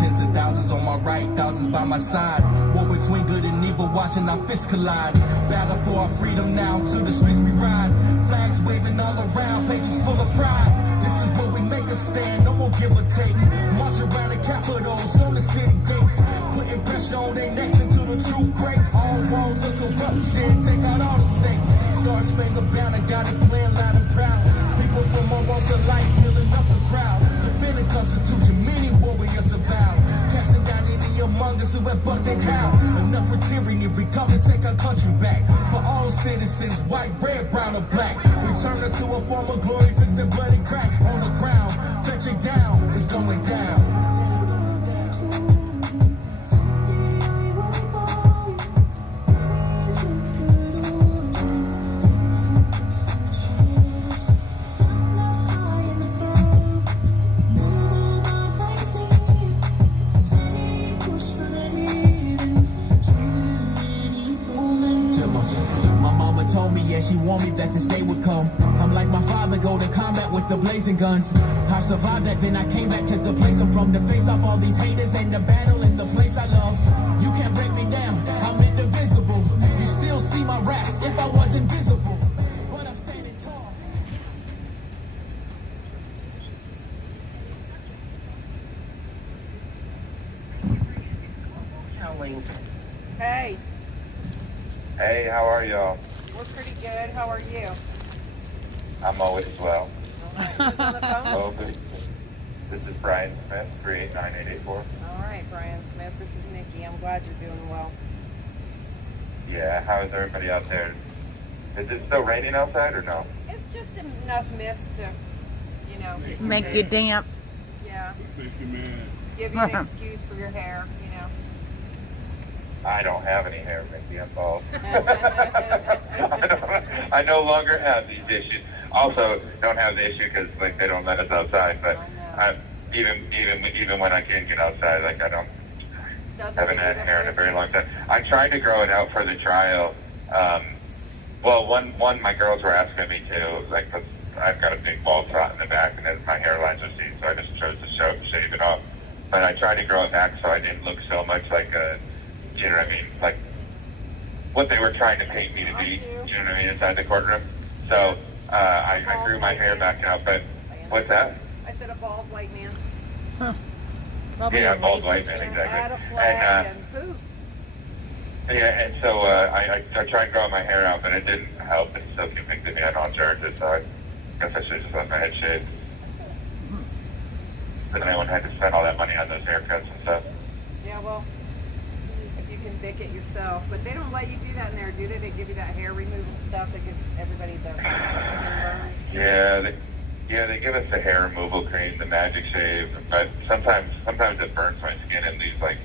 Tens of thousands on my right, thousands by my side. War between good and evil, watching our fists collide. Battle for our freedom now, to the streets we ride. Flags waving all around, pages full of pride. This is where we make a stand, no more give or take. March around the capitals, on the city gates. Putting pressure on their necks until the truth breaks. All walls of corruption, take out all the snakes. Star Spangled Banner, got it playing loud and proud. People from all walks of life filling up the crowd. Defending Constitution, many warriors avow. Casting down any among us who have bucked their cow. Enough with tyranny, we come to take our country back. For all citizens, white, red, brown, or black. Return her to a form of glory, fix the bloody crack on the ground. Fetch it down, it's going down. Told me, yeah, she warned me that this day would come. I'm like my father, go to combat with the blazing guns. I survived that, then I came back to the place I'm from. To face off all these haters and the battle in the place I love. You can't break me down, I'm indivisible. You still see my raps if I was invisible. But I'm standing tall. Hey, Hey, how are y'all? we're pretty good. How are you? I'm always well. All right, who's on the phone? Oh, this is Brian Smith, 389-884. All right, Brian Smith. This is Nikki. I'm glad you're doing well. Yeah, how is everybody out there? Is it still raining outside or no? It's just enough mist to, you know, Make you damp. Yeah. Make you mad. Give you an excuse for your hair, you know. I don't have any hair, Mickey. I'm bald. I no longer have these issues. Also, don't have the issue because like they don't let us outside. But even when I can get outside, like I haven't had hair in a very long time. I'm trying to grow it out for the trial. Well, one my girls were asking me to, like, 'cause I've got a big bald spot in the back, and then my hairline's receding, so I just chose to shave it off. But I tried to grow it back so I didn't look so much like a, you know what I mean, like what they were trying to paint me to be, you know what I mean, inside the courtroom. So I grew my hair back out, but what's that? I said a bald white man. Yeah, bald white man, exactly. Add a flag and poof. Yeah, and so I tried growing my hair out, but it didn't help. It still convicted me on all charges, so I guess I should have just let my head shaved. But then I wouldn't have to spend all that money on those haircuts and stuff. Yeah, well, if you can pick it yourself. But they don't let you do that in there, do they? They give you that hair removal stuff that gives everybody the skin burns. Yeah, they give us the hair removal cream, the Magic Shave, but sometimes it burns my skin and leaves like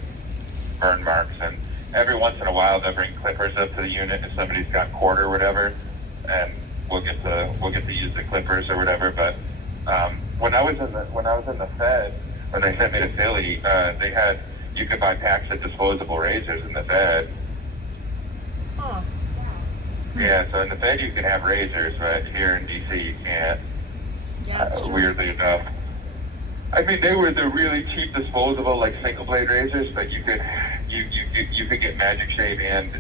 burn marks. And every once in a while, they'll bring clippers up to the unit if somebody's got cord or whatever, and we'll get to use the clippers or whatever. But when I was in the Fed, when they sent me to Philly, you could buy packs of disposable razors in the Fed. Huh. Yeah, so in the Fed you can have razors, but here in DC you can't. Yeah, weirdly enough. I mean, they were the really cheap disposable, like single blade razors, but you could get Magic Shave and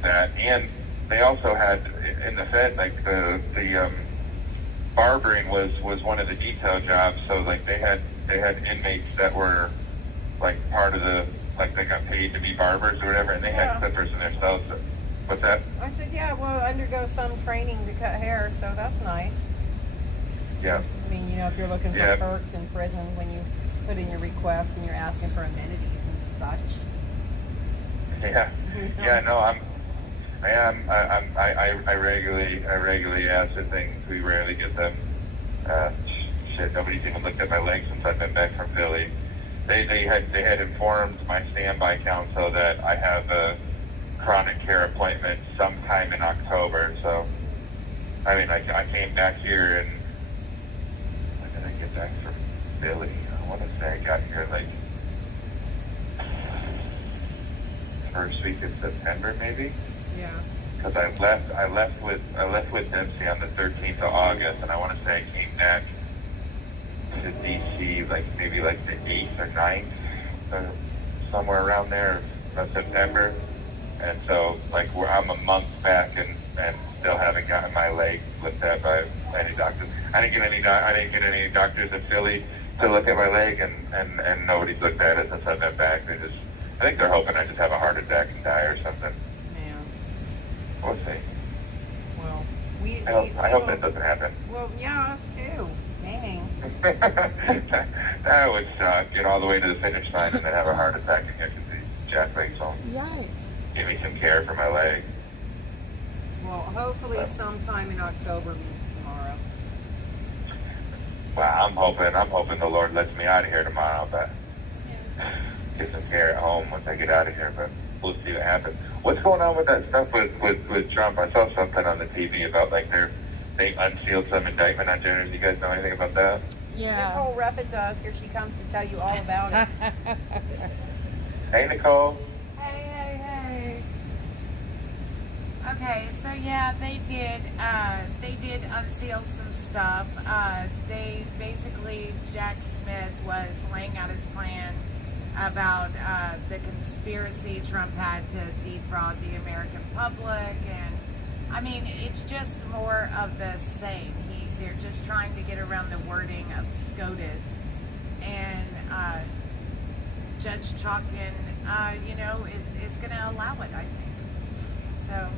that, and they also had in the Fed like the barbering was one of the detail jobs. So like they had inmates that were like part of the, like they got paid to be barbers or whatever, and they had clippers in their cells. What's that? I said, yeah, well, undergo some training to cut hair, so that's nice. Yeah. I mean, you know, if you're looking for perks in prison, when you put in your request and you're asking for amenities and such. Yeah. Yeah. No, I regularly ask for things. We rarely get them. Shit, nobody's even looked at my legs since I've been back from Philly. They had informed my standby counsel that I have a chronic care appointment sometime in October. So, I mean, I came back here and when did I get back from Philly? I want to say I got here like first week of September, maybe. Yeah. Because I left with Dempsey on the 13th of August, and I want to say I came back to DC like maybe like the 8th or 9th, somewhere around there of September. And so like I'm a month back and still haven't gotten my leg looked at by any doctors. I didn't get any doctors in Philly to look at my leg, and nobody's looked at it since I've been back. I think they're hoping I just have a heart attack and die or something. Yeah. We'll see. Well, I hope that doesn't happen. Well, yeah, us too. Gaming. That would suck. Get all the way to the finish line and then have a heart attack and get these jack legs home. Yikes. Give me some care for my leg. Well, hopefully sometime in October means tomorrow. Well, I'm hoping the Lord lets me out of here tomorrow, but get some care at home once I get out of here, but we'll see what happens. What's going on with that stuff with Trump? I saw something on the TV about like they unsealed some indictment on Jenner. Do you guys know anything about that? Yeah. Nicole Ruffett does. Here she comes to tell you all about it. Hey, Nicole. Hey. Okay, so yeah, they did unseal some stuff. They basically, Jack Smith was laying out his plan about the conspiracy Trump had to defraud the American public, and I mean, it's just more of the same. They're just trying to get around the wording of SCOTUS, and Judge Chalkin, is going to allow it, I think. So.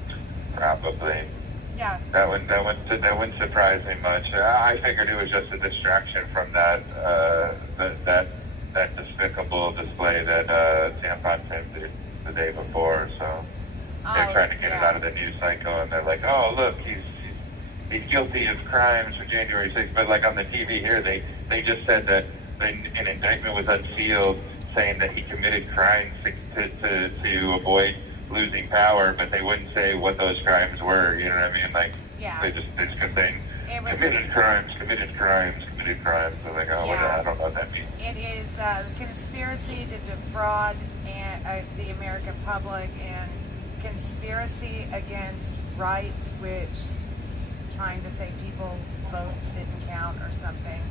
Probably. Yeah. That wouldn't surprise me much. I figured it was just a distraction from that despicable display that Tampon Tim did the day before. So they're trying to get it out of the news cycle, and they're like, "Oh, look, he's guilty of crimes for January 6th." But like on the TV here, they just said that an indictment was unsealed, saying that he committed crimes to avoid losing power, but they wouldn't say what those crimes were. You know what I mean? Like, they just kept saying committed crimes. They're like, oh, I don't know what that means. It is conspiracy to defraud the American public and conspiracy against rights, which trying to say people's votes didn't count or something.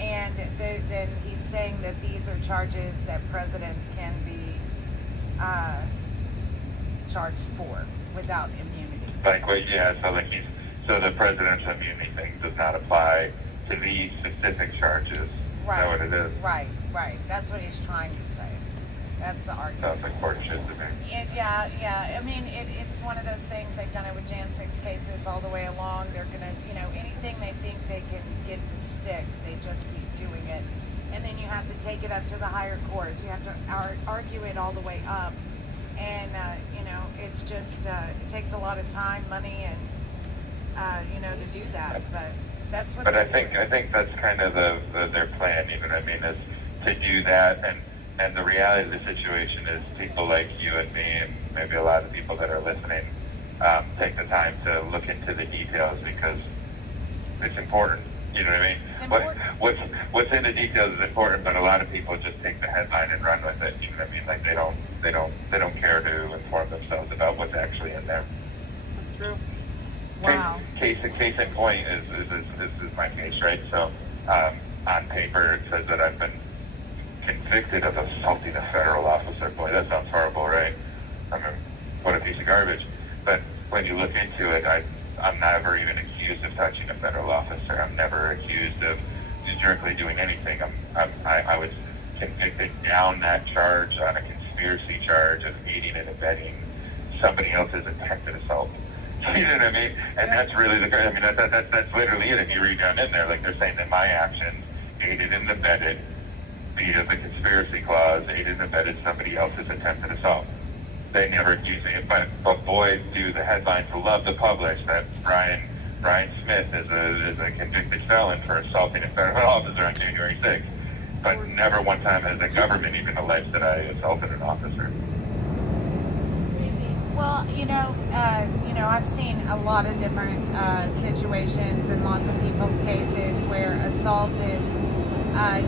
And then he's saying that these are charges that presidents can be charged for without immunity. Like, wait, yeah, so the president's immunity thing does not apply to these specific charges. Right. Is that what it is? Right. That's what he's trying to say. That's the argument. Sounds like court shit to me. Yeah. I mean, it's one of those things. They've done it with Jan 6 cases all the way along. They're gonna, anything they think they can get to stick, they just keep doing it. And then you have to take it up to the higher courts. You have to argue it all the way up. And, it's just, it takes a lot of time, money, and, to do that. But that's what But I doing. think that's kind of their plan, even. I mean, is to do that. And the reality of the situation is people like you and me and maybe a lot of people that are listening take the time to look into the details because it's important. You know what I mean? What's in the details is important, but a lot of people just take the headline and run with it. You know what I mean? Like they don't care to inform themselves about what's actually in there. That's true. Wow. Case in point is my case, right? So on paper it says that I've been convicted of assaulting a federal officer. Boy, that sounds horrible, right? I mean, what a piece of garbage. But when you look into it, I'm never even accused of touching a federal officer. I'm never accused of directly doing anything. I was convicted down that charge on a conspiracy charge of aiding and abetting somebody else's attempted assault. You know what I mean? And that's really that's literally it. If you read down in there, like they're saying that my actions aided and abetted via the conspiracy clause, aided and abetted somebody else's attempted assault. They never accuse me, but boy, do the headlines love to publish that Brian Smith is a convicted felon for assaulting a federal officer on January 6th. But never one time has the government even alleged that I assaulted an officer. Well, I've seen a lot of different situations in lots of people's cases where assault is, a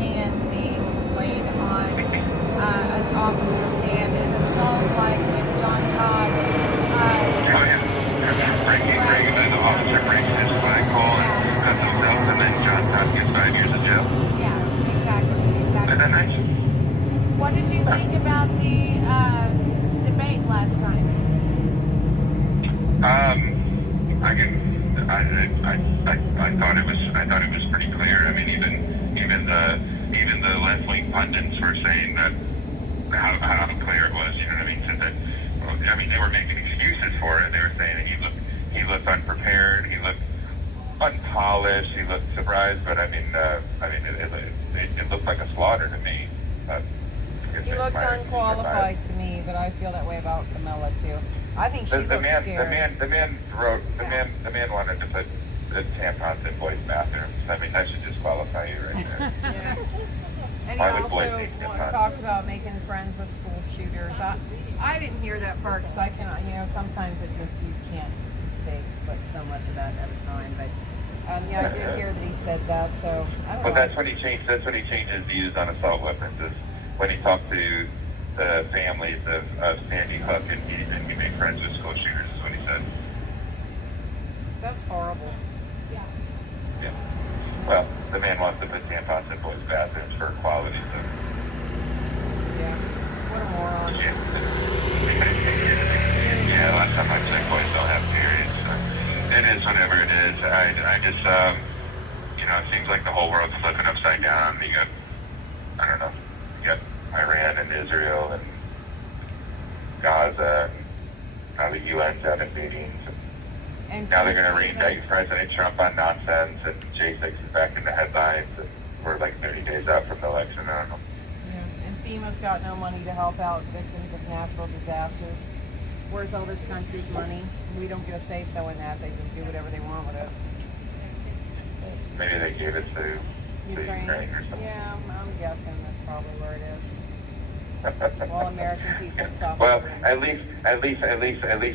hand being laid on an officer's hand, and assault like with John Todd. Breaking the officer breaks his flagpole and cuts himself, and then John Todd gets 5 years in jail. Yeah, exactly. Isn't that nice? What did you think about the debate last night? I thought it was pretty clear. I mean, even the left wing pundits were saying that how clear it was. You know what I mean? So that, they were making excuses for it. They were saying that he looked unprepared, he looked unpolished, he looked surprised. But it looked like a slaughter to me. He looked unqualified to me, but I feel that way about Camilla too. I think she looks scared. The man wanted to put the tampons in boys' bathrooms. I mean, that should disqualify you right there. Yeah. And he also talked about making friends with school shooters. I didn't hear that part because I cannot, sometimes it just, you can't take but so much of that at a time. But I did hear that he said that, so I don't know. But that's when he changed his views on assault weapons, is when he talked to the families of Sandy Hook and he made friends with school shooters, is what he said. That's horrible. Yeah. Well, the man wants to put tampons in boys' bathrooms for equality, so. Yeah. What a moron. Yeah, last time I said boys don't have periods. So it is whatever it is. I just, it seems like the whole world's flipping upside down. You got Iran and Israel and Gaza, and now the UN's out in meetings. And now they're going to re-indict President Trump on nonsense, and J6 is back in the headlines, and we're like 30 days out from the election. I don't know. Yeah, and FEMA's got no money to help out victims of natural disasters. Where's all this country's money? We don't get a say-so in that. They just do whatever they want with it. Maybe they gave it to Ukraine or something. Yeah, I'm guessing that's probably where it is. Well, American people suffer. Well, at least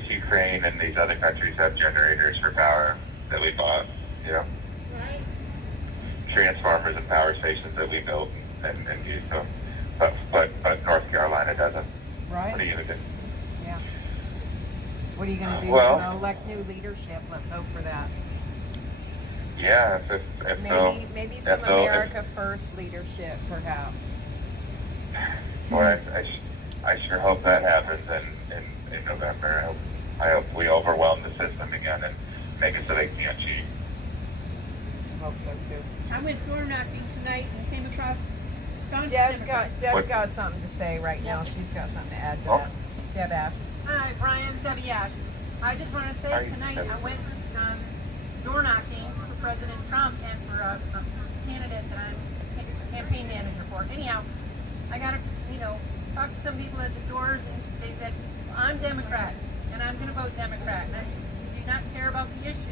Ukraine and these other countries have generators for power that we bought. Right. Transformers and power stations that we built and used them. But North Carolina doesn't. Right. What are you gonna do? Yeah. What are you going to do? Well- You're going to elect new leadership. Let's hope for that. Yeah, if they'll- Maybe if some they'll- if- America First leadership, perhaps. Boy, I sure hope that happens in November. I hope we overwhelm the system again and make it so they can't cheat. I hope so too. I went door knocking tonight and came across Wisconsin. Deb's got something to say right now. She's got something to add to Oh. that. Deb Ash. Hi, Brian, Debbie Ash. I just want to say Hi, tonight Debbie. I went door knocking for President Trump and for a candidate that I'm campaign manager for. Anyhow, I got to, talk to some people at the doors, and they said, well, I'm Democrat, and I'm going to vote Democrat. And I said, you do not care about the issues.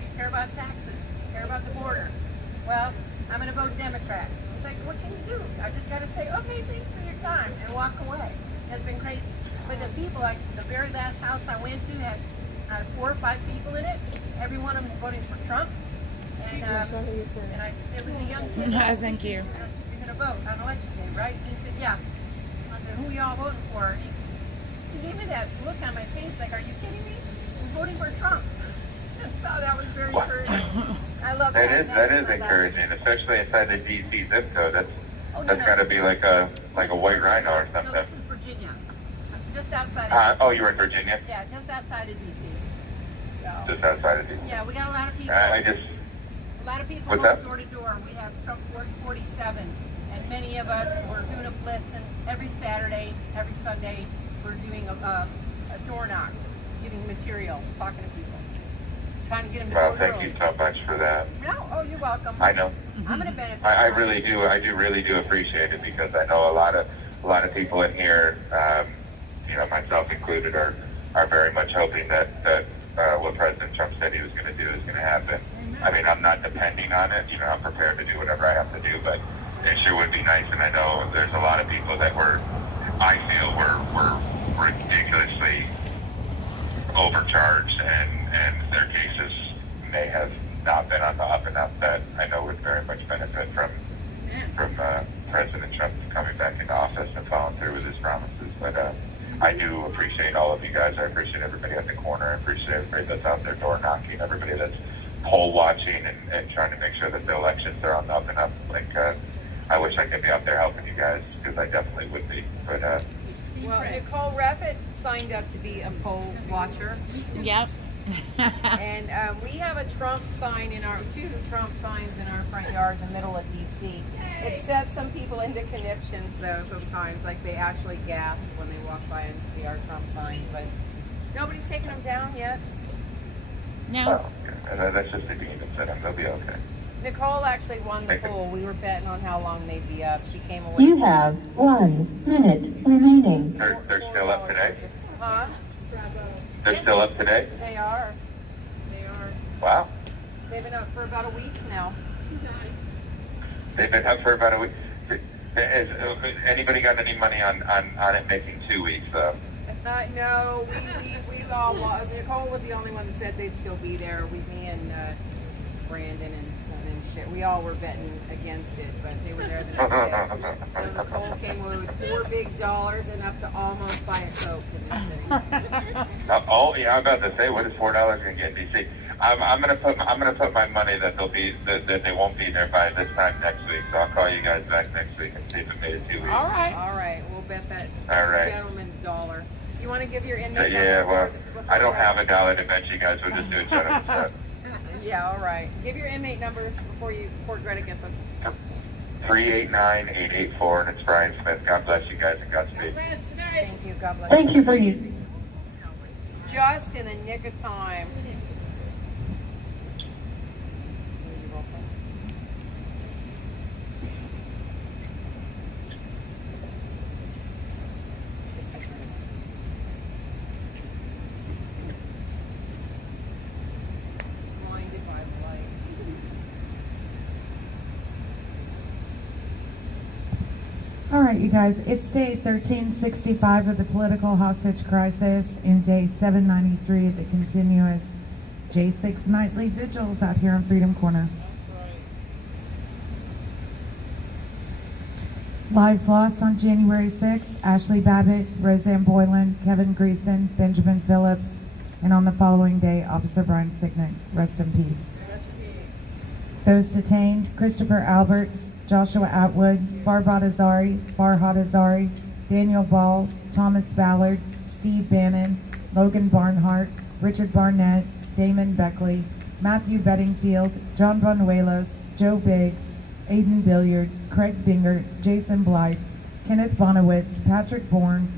You care about taxes. You care about the borders. Well, I'm going to vote Democrat. It's like, what can you do? I just got to say, okay, thanks for your time, and walk away. It's been crazy. But the people, like the very last house I went to, had 4 or 5 people in it. Every one of them voting for Trump. And it was a young kid. Thank you. I said, you're going to vote on election day, right? And he said, yeah. I said, who are y'all voting for? He gave me that look on my face like, are you kidding me? I'm voting for Trump. So that was very encouraging. I love that. That is encouraging, especially inside the DC zip code. That's got to be like a white rhino or No, something. this is Virginia. Just outside of Oh, you were in Virginia? Yeah, just outside of D.C. So, Just outside of DC. yeah, we got a lot of people. A lot of people What's go that? door to door. We have Trump Force 47, and many of us were doing a blitz, and every Saturday, every Sunday, we're doing a door knock, giving material, talking to people, trying to get them to Well, vote thank early. you so much for that. No, oh, you're welcome. I know. I'm going to benefit. I really do. I really do appreciate it because I know a lot of people in here, myself included, are very much hoping that what President Trump said he was going to do is going to happen. I mean, I'm not depending on it. I'm prepared to do whatever I have to do, but it sure would be nice. And I know there's a lot of people that I feel were ridiculously overcharged, and their cases may have not been on the up and up that I know would very much benefit from President Trump coming back into office and following through with his promises. But I do appreciate all of you guys. I appreciate everybody at the corner. I appreciate everybody that's out there door knocking, everybody that's poll watching and trying to make sure that the elections are on the up and up. I wish I could be out there helping you guys because I definitely would be. But Well, Nicole Rapid signed up to be a poll watcher. Yep. And we have a Trump sign two Trump signs in our front yard in the middle of DC. It sets some people into conniptions though sometimes, like they actually gasp when they walk by and see our Trump signs, but nobody's taken them down yet. No. that's just the demons in them. They'll be okay. Nicole actually won the poll. We were betting on how long they'd be up. She came away. You have 1 minute remaining. They're still up today? Huh? They're still up today? They are. They are. Wow. They've been up for about a week now. They've been up for about a week. Has anybody got any money on it making 2 weeks, though? No, we all lost. Nicole was the only one that said they'd still be there. Me and Brandon and shit. We all were betting against it, but they were there the next day. So Nicole came away with $4 big, enough to almost buy a Coke in this city. Yeah, I'm about to say, what is $4 going to get in DC? I'm gonna put my money that they won't be there by this time next week. So I'll call you guys back next week and see if it made it 2 weeks. All right. We'll bet that gentleman's dollar. You want to give your inmate Yeah, number? well, I don't have $1 to bet you guys. We'll just do a gentleman's bet. Yeah, all right. Give your inmate numbers before Greta gets us. 389-884, and it's Brian Smith. God bless you guys and Godspeed. Thank you. God bless. Thank you for you. Just in the nick of time. Blinded by the light. All right, you guys, it's day 1365 of the political hostage crisis and day 793 of the continuous J6 nightly vigils out here on Freedom Corner. Lives lost on January 6th, Ashley Babbitt, Roseanne Boylan, Kevin Greason, Benjamin Phillips, And on the following day, Officer Brian Signet. Rest in peace. Those detained: Christopher Alberts, Joshua Atwood, 𝓥𝓲𝓰, Daniel Ball, Thomas Ballard, Steve Bannon, Logan Barnhart, Richard Barnett, Damon Beckley, Matthew Bedingfield, John Bonuelos, Joe Biggs, Aiden Billiard, Craig Bingert, Jason Blythe, Kenneth Bonowitz, Patrick Bourne,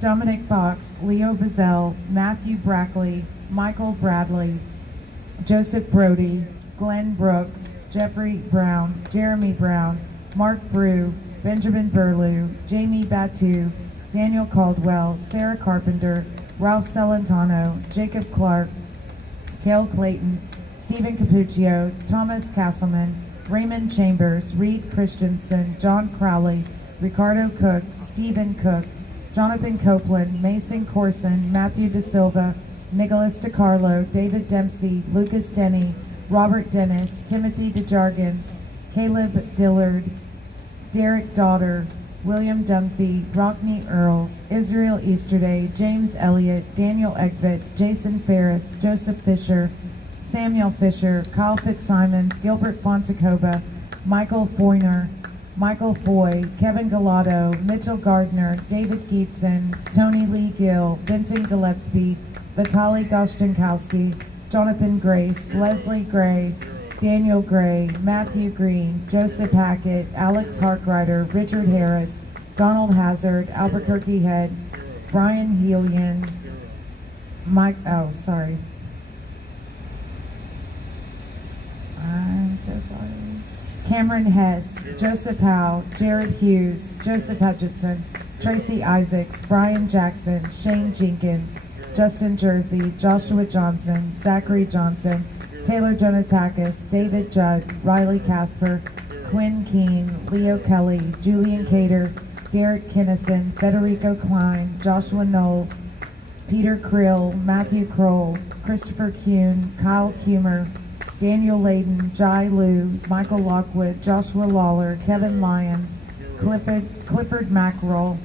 Dominic Fox, Leo Bazell, Matthew Brackley, Michael Bradley, Joseph Brody, Glenn Brooks, Jeffrey Brown, Jeremy Brown, Mark Brew, Benjamin Burlew, Jamie Batu, Daniel Caldwell, Sarah Carpenter, Ralph Celentano, Jacob Clark, Cale Clayton, Stephen Capuccio, Thomas Castleman, Raymond Chambers, Reed Christensen, John Crowley, Ricardo Cook, Stephen Cook, Jonathan Copeland, Mason Corson, Matthew De Silva, Nicholas DiCarlo, David Dempsey, Lucas Denny, Robert Dennis, Timothy DeJargens, Caleb Dillard, Derek Daughter, William Dunphy, Rockney Earls, Israel Easterday, James Elliott, Daniel Egbert, Jason Ferris, Joseph Fisher, Samuel Fisher, Kyle Fitzsimons, Gilbert Fontecoba, Michael Foyner, Michael Foy, Kevin Galato, Mitchell Gardner, David Geetson, Tony Lee Gill, Vincent Gillespie, Vitaly Goshchenkowski, Jonathan Grace, Leslie Gray, Daniel Gray, Matthew Green, Joseph Hackett, Alex Harkrider, Richard Harris, Donald Hazard, Albuquerque Head, Brian Helian, I'm so sorry. Cameron Hess, Joseph Howe, Jared Hughes, Joseph Hutchinson, Tracy Isaacs, Brian Jackson, Shane Jenkins, Justin Jersey, Joshua Johnson, Zachary Johnson, Taylor Jonatakis, David Judd, Riley Casper, Quinn Keene, Leo Kelly, Julian Cater, Derek Kinnison, Federico Klein, Joshua Knowles, Peter Krill, Matthew Kroll, Christopher Kuhn, Kyle Humer, Daniel Layden, Jai Liu, Michael Lockwood, Joshua Lawler, Kevin Lyons, Clifford Mackerel,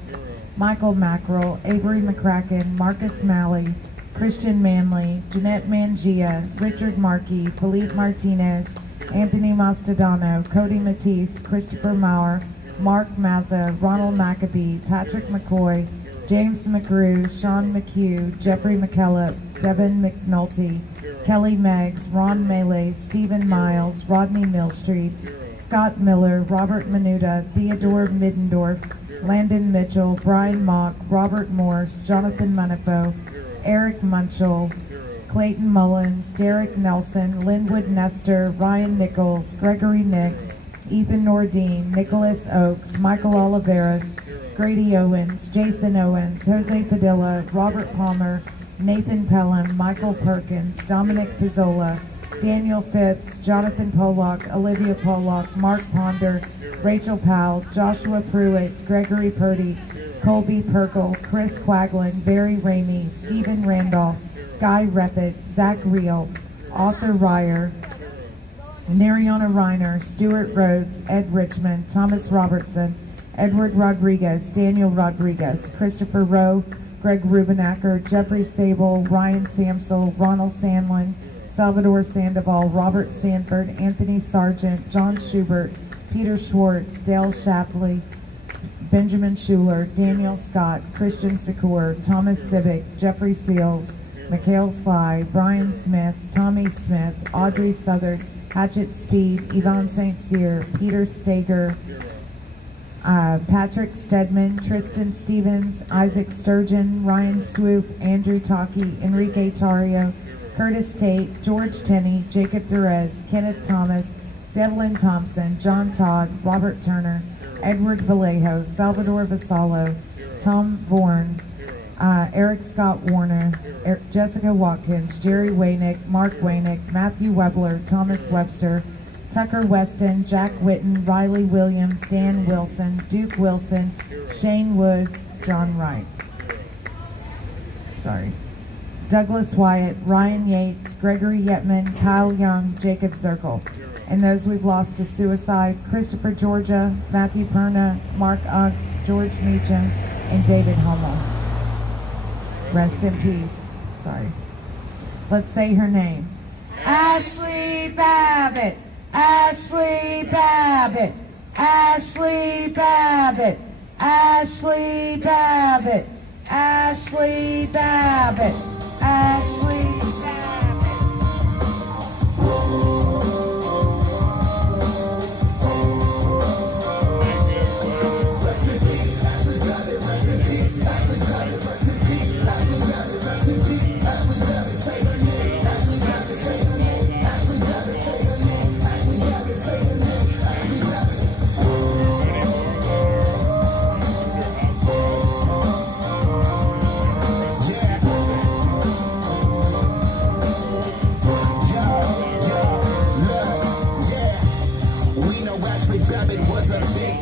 Michael Mackerel, Avery McCracken, Marcus Malley, Christian Manley, Jeanette Mangia, Richard Markey, Philippe Martinez, Anthony Mastadano, Cody Matisse, Christopher Maurer, Mark Mazza, Ronald McAbee, Patrick McCoy, James McGrew, Sean McHugh, Jeffrey McKellop, Devin McNulty, Kelly Meggs, Ron Melee, Stephen Miles, Rodney Millstreet, Scott Miller, Robert Menuda, Theodore Middendorf, Landon Mitchell, Brian Mock, Robert Morse, Jonathan Munifo, Eric Munchell, Clayton Mullins, Derek Nelson, Linwood Nestor, Ryan Nichols, Gregory Nix, Ethan Nordine, Nicholas Oakes, Michael Oliveras, Grady Owens, Jason Owens, Jose Padilla, Robert Palmer, Nathan Pelham, Michael Perkins, Dominic Pizzola, Daniel Phipps, Jonathan Pollock, Olivia Pollock, Mark Ponder, Rachel Powell, Joshua Pruitt, Gregory Purdy, Colby Perkle, Chris Quaglin, Barry Ramey, Stephen Randolph, Guy Reppett, Zach Reel, Arthur Ryer, Nariana Reiner, Stuart Rhodes, Ed Richmond, Thomas Robertson, Edward Rodriguez, Daniel Rodriguez, Christopher Rowe, Greg Rubenacker, Jeffrey Sable, Ryan Samsel, Ronald Sandlin, Salvador Sandoval, Robert Sanford, Anthony Sargent, John Schubert, Peter Schwartz, Dale Shapley, Benjamin Schuler, Daniel Scott, Christian Secor, Thomas Civic, Jeffrey Seals, Mikhail Sly, Brian Smith, Tommy Smith, Audrey Southard, Hatchet Speed, Yvonne St. Cyr, Peter Stager, Patrick Stedman, Tristan Stevens, Isaac Sturgeon, Ryan Swoop, Andrew Taki, Enrique Tario, Curtis Tate, George Tenney, Jacob Derez, Kenneth Thomas, Devlin Thompson, John Todd, Robert Turner, Edward Vallejo, Salvador Vassallo, Tom Bourne, Eric Scott Warner, Jessica Watkins, Jerry Waynick, Mark Waynick, Matthew Webler, Thomas Webster, Tucker Weston, Jack Witten, Riley Williams, Dan Wilson, Duke Wilson, Shane Woods, John Wright. Douglas Wyatt, Ryan Yates, Gregory Yetman, Kyle Young, Jacob Zirkle. And those we've lost to suicide: Christopher Georgia, Matthew Perna, Mark Uggs, George Meacham, and David Hummel. Rest in peace. Let's say her name. Ashley Babbitt. Ashley Babbitt. Ashley Babbitt. Ashley Babbitt. Ashley Babbitt. Ashley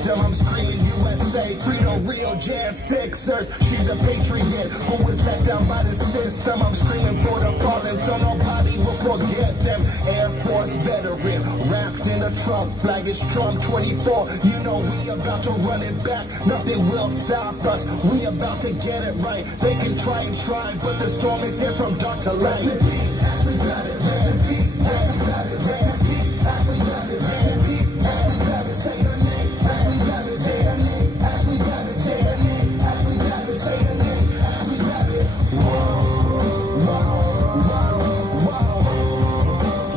I'm screaming USA, freedom, real Jan Sixers. She's a patriot who was let down by the system. I'm screaming for the fallen so nobody will forget them. Air Force veteran, wrapped in a Trump flag. It's Trump 24. You know we about to run it back. Nothing will stop us. We about to get it right. They can try and try, but the storm is here from dark to light. Rest in peace, Ashley Babbitt. Rest in peace, Ashley Babbitt. Rest in peace, Ashley Babbitt. Rest in peace, Ashley Babbitt. Say her name, Ashley Babbitt. Say her name, Ashley Babbitt. Say her name, Ashley Babbitt. Say her name, Ashley Babbitt. Whoa, whoa, whoa, whoa,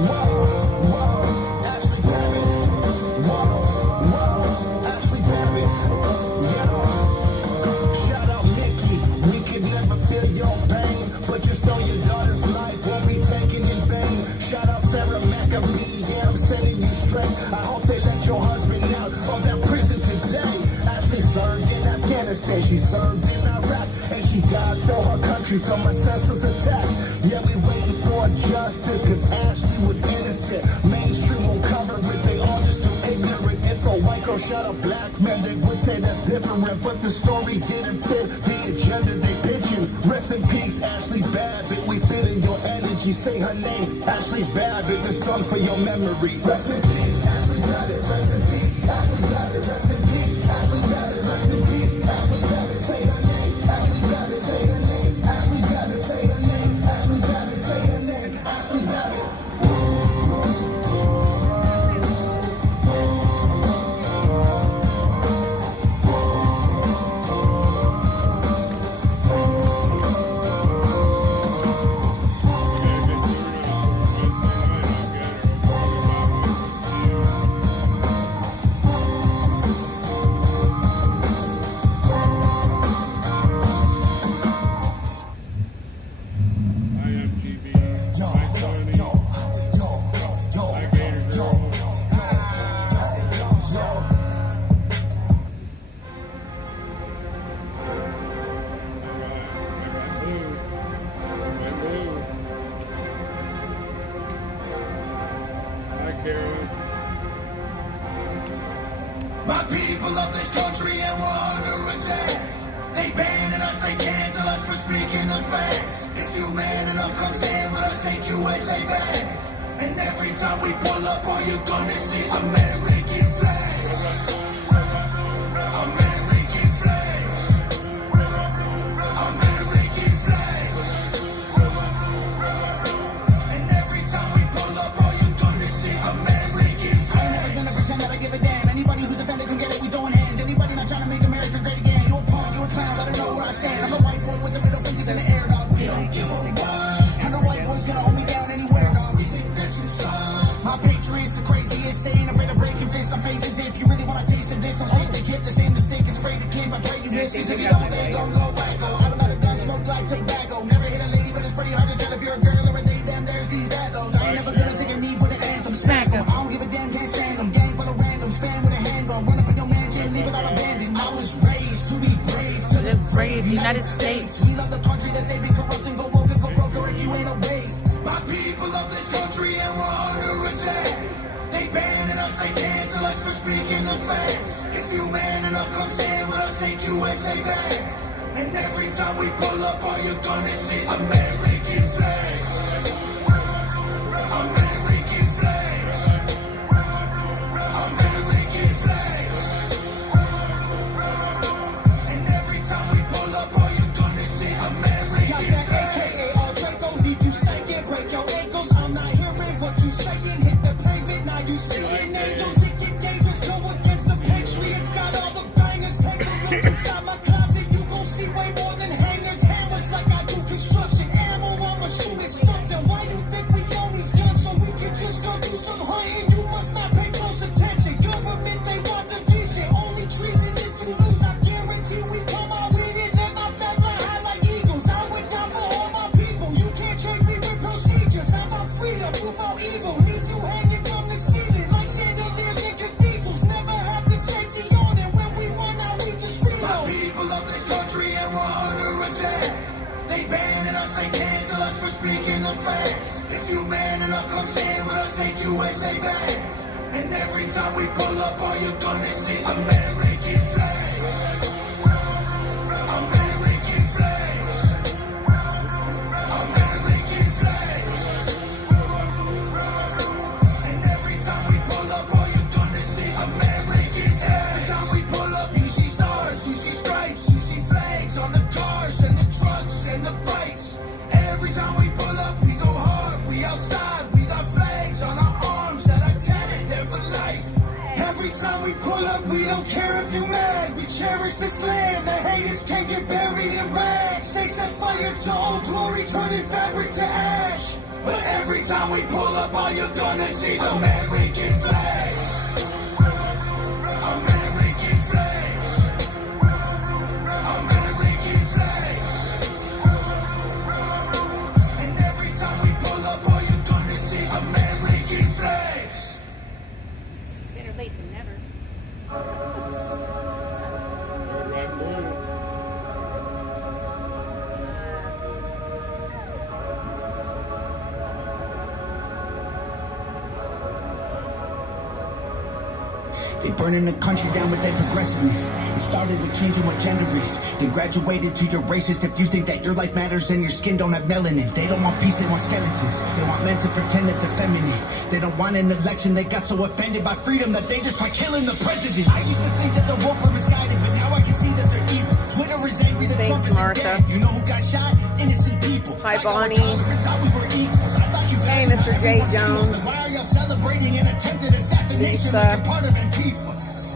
whoa, whoa, Ashley Babbitt. Whoa, whoa, Ashley Babbitt. Yo, shout out Mickey. We could never feel your pain, but just know your daughter's life won't be taken in vain. Shout out Sarah McAbee. Yeah, I'm sending you straight. I hope they let your husband out of that prison today. Ashley served in Afghanistan, she served in Iraq, and she died for her country from a senseless attack. Yeah, we waiting for justice, cause Ashley was innocent. Mainstream won't cover it, they all just too ignorant. If a white girl shot a black man, they would say that's different, but the story didn't fit the agenda they pitching. Rest in peace, Ashley Babbitt, we feeling your energy. Say her name, Ashley Babbitt, this song's for your memory. Rest in peace, Ashley Babbitt, rest in peace, Ashley Babbitt, rest in peace, Ashley Babbitt, rest in peace, Ashley Babbitt, say her name, Ashley Babbitt, say her name, Ashley Babbitt, say her name, Ashley Babbitt, say her name, Ashley Babbitt. My people of this country and we're under attack. They banning us, they cancel us for speaking the facts. If you man enough, come stand with us, take USA back. And every time we pull up, all you're gonna see is American flags. American flags. American flags. And every time we pull up, all you're gonna see is American flags. I ain't never gonna pretend that I give a damn. Anybody who's offended can get it, we throwing hands. Anybody not trying to make America great again. You a punk, you a clown, better know where I stand. I'm a white boy with the middle fingers in the air, dog. We don't give a fuck. And the white boy's gonna hold me down anywhere, dog. You think that you suck? My patriots the craziest. They ain't afraid of breaking fists on faces. If you really wanna taste of this, don't shake the gift. The same mistake is afraid to keep. I pray you miss. Cause if you don't, they gon' go wacko. Automatic gun, smoke like tobacco. Never hit a lady, but it's pretty hard to tell if you're a girl or a they, them, there's these, that, those. I ain't never gonna take a knee for the anthem. Smack them. I don't give a damn, can't stand them. Gang full of randoms, fan with a handgun. Run up in your mansion, leave it all abandoned. I was raised to be brave. To The brave United States. We love the country that they be corrupting. Go woke and go broker if you ain't obeyed. My people of this country and we're under attack. They banning us, they cancel us for speaking the facts. If you man enough, come stand with us, take USA back. And every time we pull up, all you're gonna see is American flags. American flags. American flags. And every time we pull up, all you're gonna see is American flags. Got that AKA all Draco, leave you stankin', break you man enough, come stand with us, make USA bad. And every time we pull up, all you're gonna see is American flags. American flags. American flags. And every time we pull up, all you're gonna see is American flags. Every time we pull up, you see stars, you see stripes, you see flags on the cars and the trucks and the bikes. Every time we pull up, we go hard, we outside, we got flags on our arms that are tatted there for life. Every time we pull up, we don't care if you mad. We cherish this land, the haters can't get buried in rags. They set fire to old glory, turning fabric to ash. But every time we pull up, all you're gonna see is American flags. American flags. American flags. And every time we pull up, all you're gonna see is American flags. Better late than never. They burning the country down with their progressiveness. It started with changing what gender is, then graduated to your racist. If you think that your life matters and your skin don't have melanin, they don't want peace, they want skeletons. They want men to pretend that they're feminine. They don't want an election. They got so offended by freedom that they just try killing the president. I used to think that the woke were misguided, but now I can see that they're evil. Twitter is angry that Trump is dead. You know who got shot? Innocent people. Hi, Bonnie. Hey, Mr. J. Jones. Why are y'all celebrating an attempted assassination like a part of Antifa?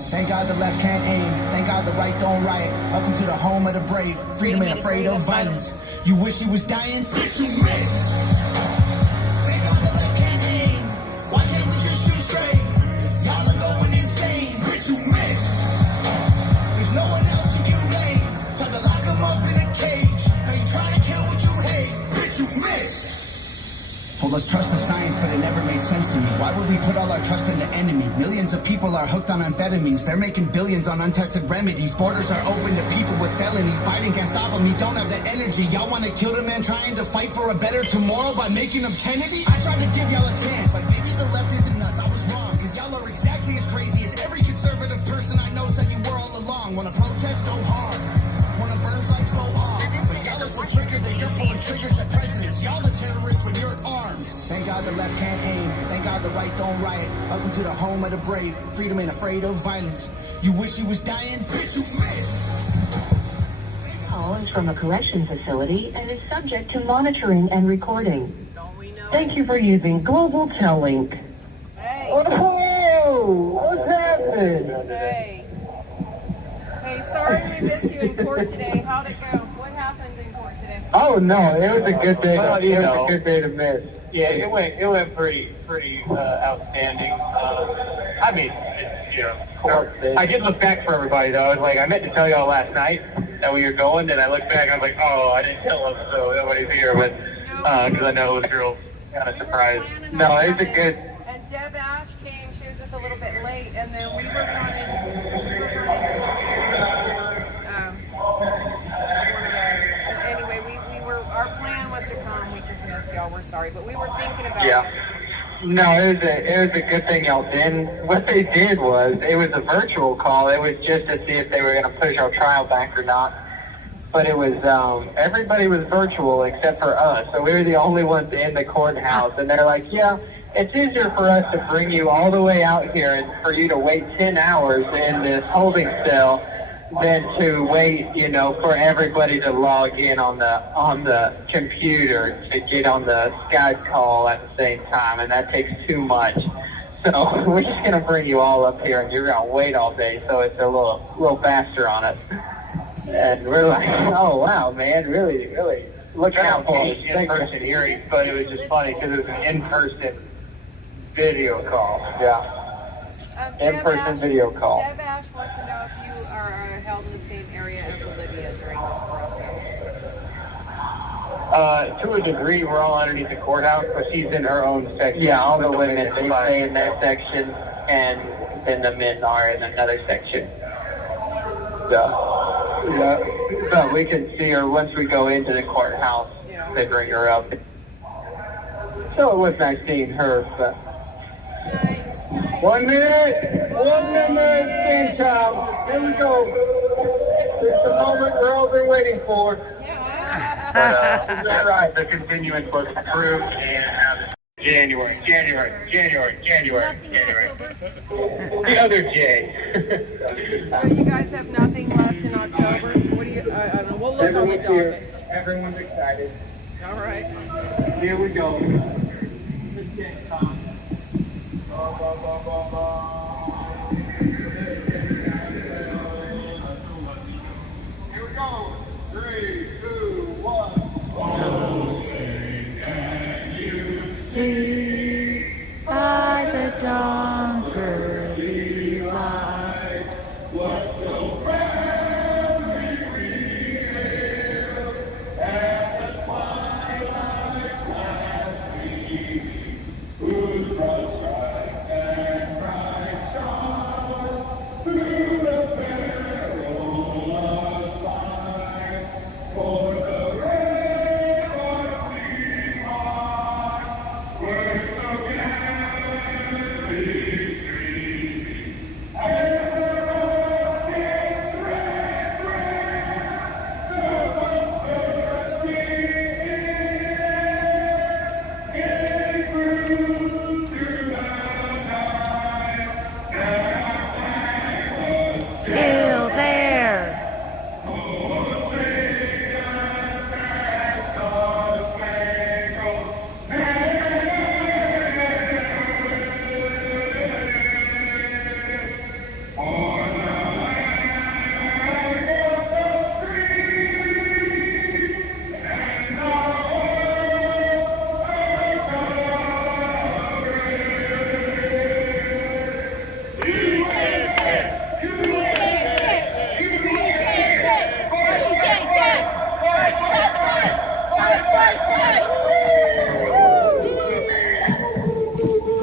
Thank God the left can't aim. Thank God the right don't riot. Welcome to the home of the brave. Freedom ain't afraid of violence. You wish you was dying? Bitch, you missed. Thank God the left can't aim. Why can't we just shoot straight? Y'all are going insane. Bitch, you missed. There's no one else you can blame. Tried to lock them up in a cage. Now you trying to kill what you hate. Bitch, you missed. Told us trust the science, but it never made sense to me. Why would we put all our trust in the enemy? Millions of people are hooked on amphetamines. They're making billions on untested remedies. Borders are open to people with felonies. Biden can't stop them, he don't have the energy. Y'all want to kill the man trying to fight for a better tomorrow by making him Kennedy? I tried to give y'all a chance, like maybe the left isn't nuts. I was wrong, because y'all are exactly as crazy as every conservative person I know said you were all along. Wanna protest, go hard. Wanna burn flags, go off. But y'all are so triggered that you're pulling triggers at presidents. Y'all the terrorists when you're armed. Thank God the left can't aim. Thank God the right don't riot. Welcome to the home of the brave. Freedom ain't afraid of violence. You wish you was dying? Bitch, you missed. Call is from a correction facility and is subject to monitoring and recording. Thank you for using 𝓥𝓲𝓰𝓲𝓵. Hey. Oh, what's happening? Hey. Hey, sorry we missed you in court today. How'd it go? What happened in court today? Oh no, it was a good day. Well, It you was know. a good day to miss. Yeah, it went pretty outstanding. I mean, I did look back for everybody though. I was like, I meant to tell y'all last night that we were going, and I looked back and I was like, oh, I didn't tell them, so nobody's here. But because I know it was real kind of surprised. No, it was a good. And Deb Ash came. She was just a little bit late, and then we were running. Anyway, we were. Our plan was to come. We just missed y'all. We're sorry, but we were thinking about it. No, it was a good thing y'all didn't. What they did was, it was a virtual call. It was just to see if they were going to push our trial back or not. But it was, everybody was virtual except for us. So we were the only ones in the courthouse. And they're like, yeah, it's easier for us to bring you all the way out here and for you to wait 10 hours in this holding cell than to wait, for everybody to log in on the computer to get on the Skype call at the same time, and that takes too much. So we're just gonna bring you all up here, and you're gonna wait all day, so it's a little faster on us. And we're like, oh wow, man, really, look out for us. In-person hearings, but it was just funny because it was an in-person video call. Yeah. In-person video call. Deb Ash wants to know if you are held in the same area as Olivia during this process. To a degree, we're all underneath the courthouse, but she's in her own section. Yeah, all the women, they stay in that section, and then the men are in another section. But we can see her once we go into the courthouse. They bring her up. So it was nice seeing her, but 1 minute, 1 minute, stand time. Here we go. It's the moment we're all been waiting for. But, is that right? The continuance was approved and January. The other J. So you guys have nothing left in October? What do you, I don't know, we'll look on the docket. Everyone's excited. All right. Here we go. Here we go. 3, 2, 1. See by the dawn's early light what so proudly we hailed at the twilight's last gleaming, whose broad stripes and bright stars through the perilous fight for the ramparts we march. We're so gallantly streaming, and the rockets red, the bombs bursting in the air, came through the night, and our flag was still there. Oh, freedom's _spangled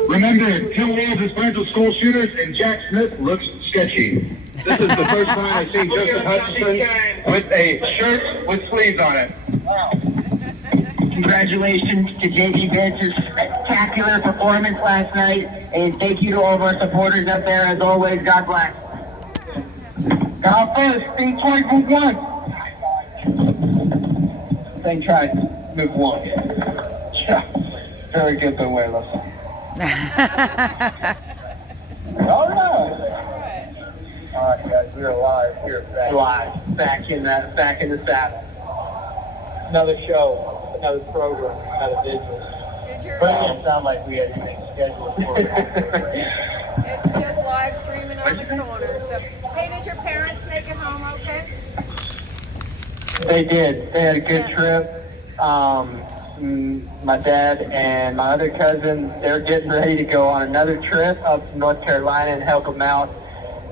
Remember, 2 wolves as potential school shooters, and Jack Smith looks sketchy. This is the first time I've seen Joseph Hutchinson with a shirt with sleeves on it. Congratulations to JD Vance's spectacular performance last night, and thank you to all of our supporters up there. As always, God bless. God first, thing twice, move once. Thing twice, move once. Yeah, very good, Benuelos. All right. All right, guys, we're live here. Back in the saddle. Another show, another program, another business. But it didn't sound like we had anything scheduled for it. It's just live streaming on the corner. So, hey, did your parents make it home okay? They did. They had a good trip. My dad and my other cousin, they're getting ready to go on another trip up to North Carolina and help them out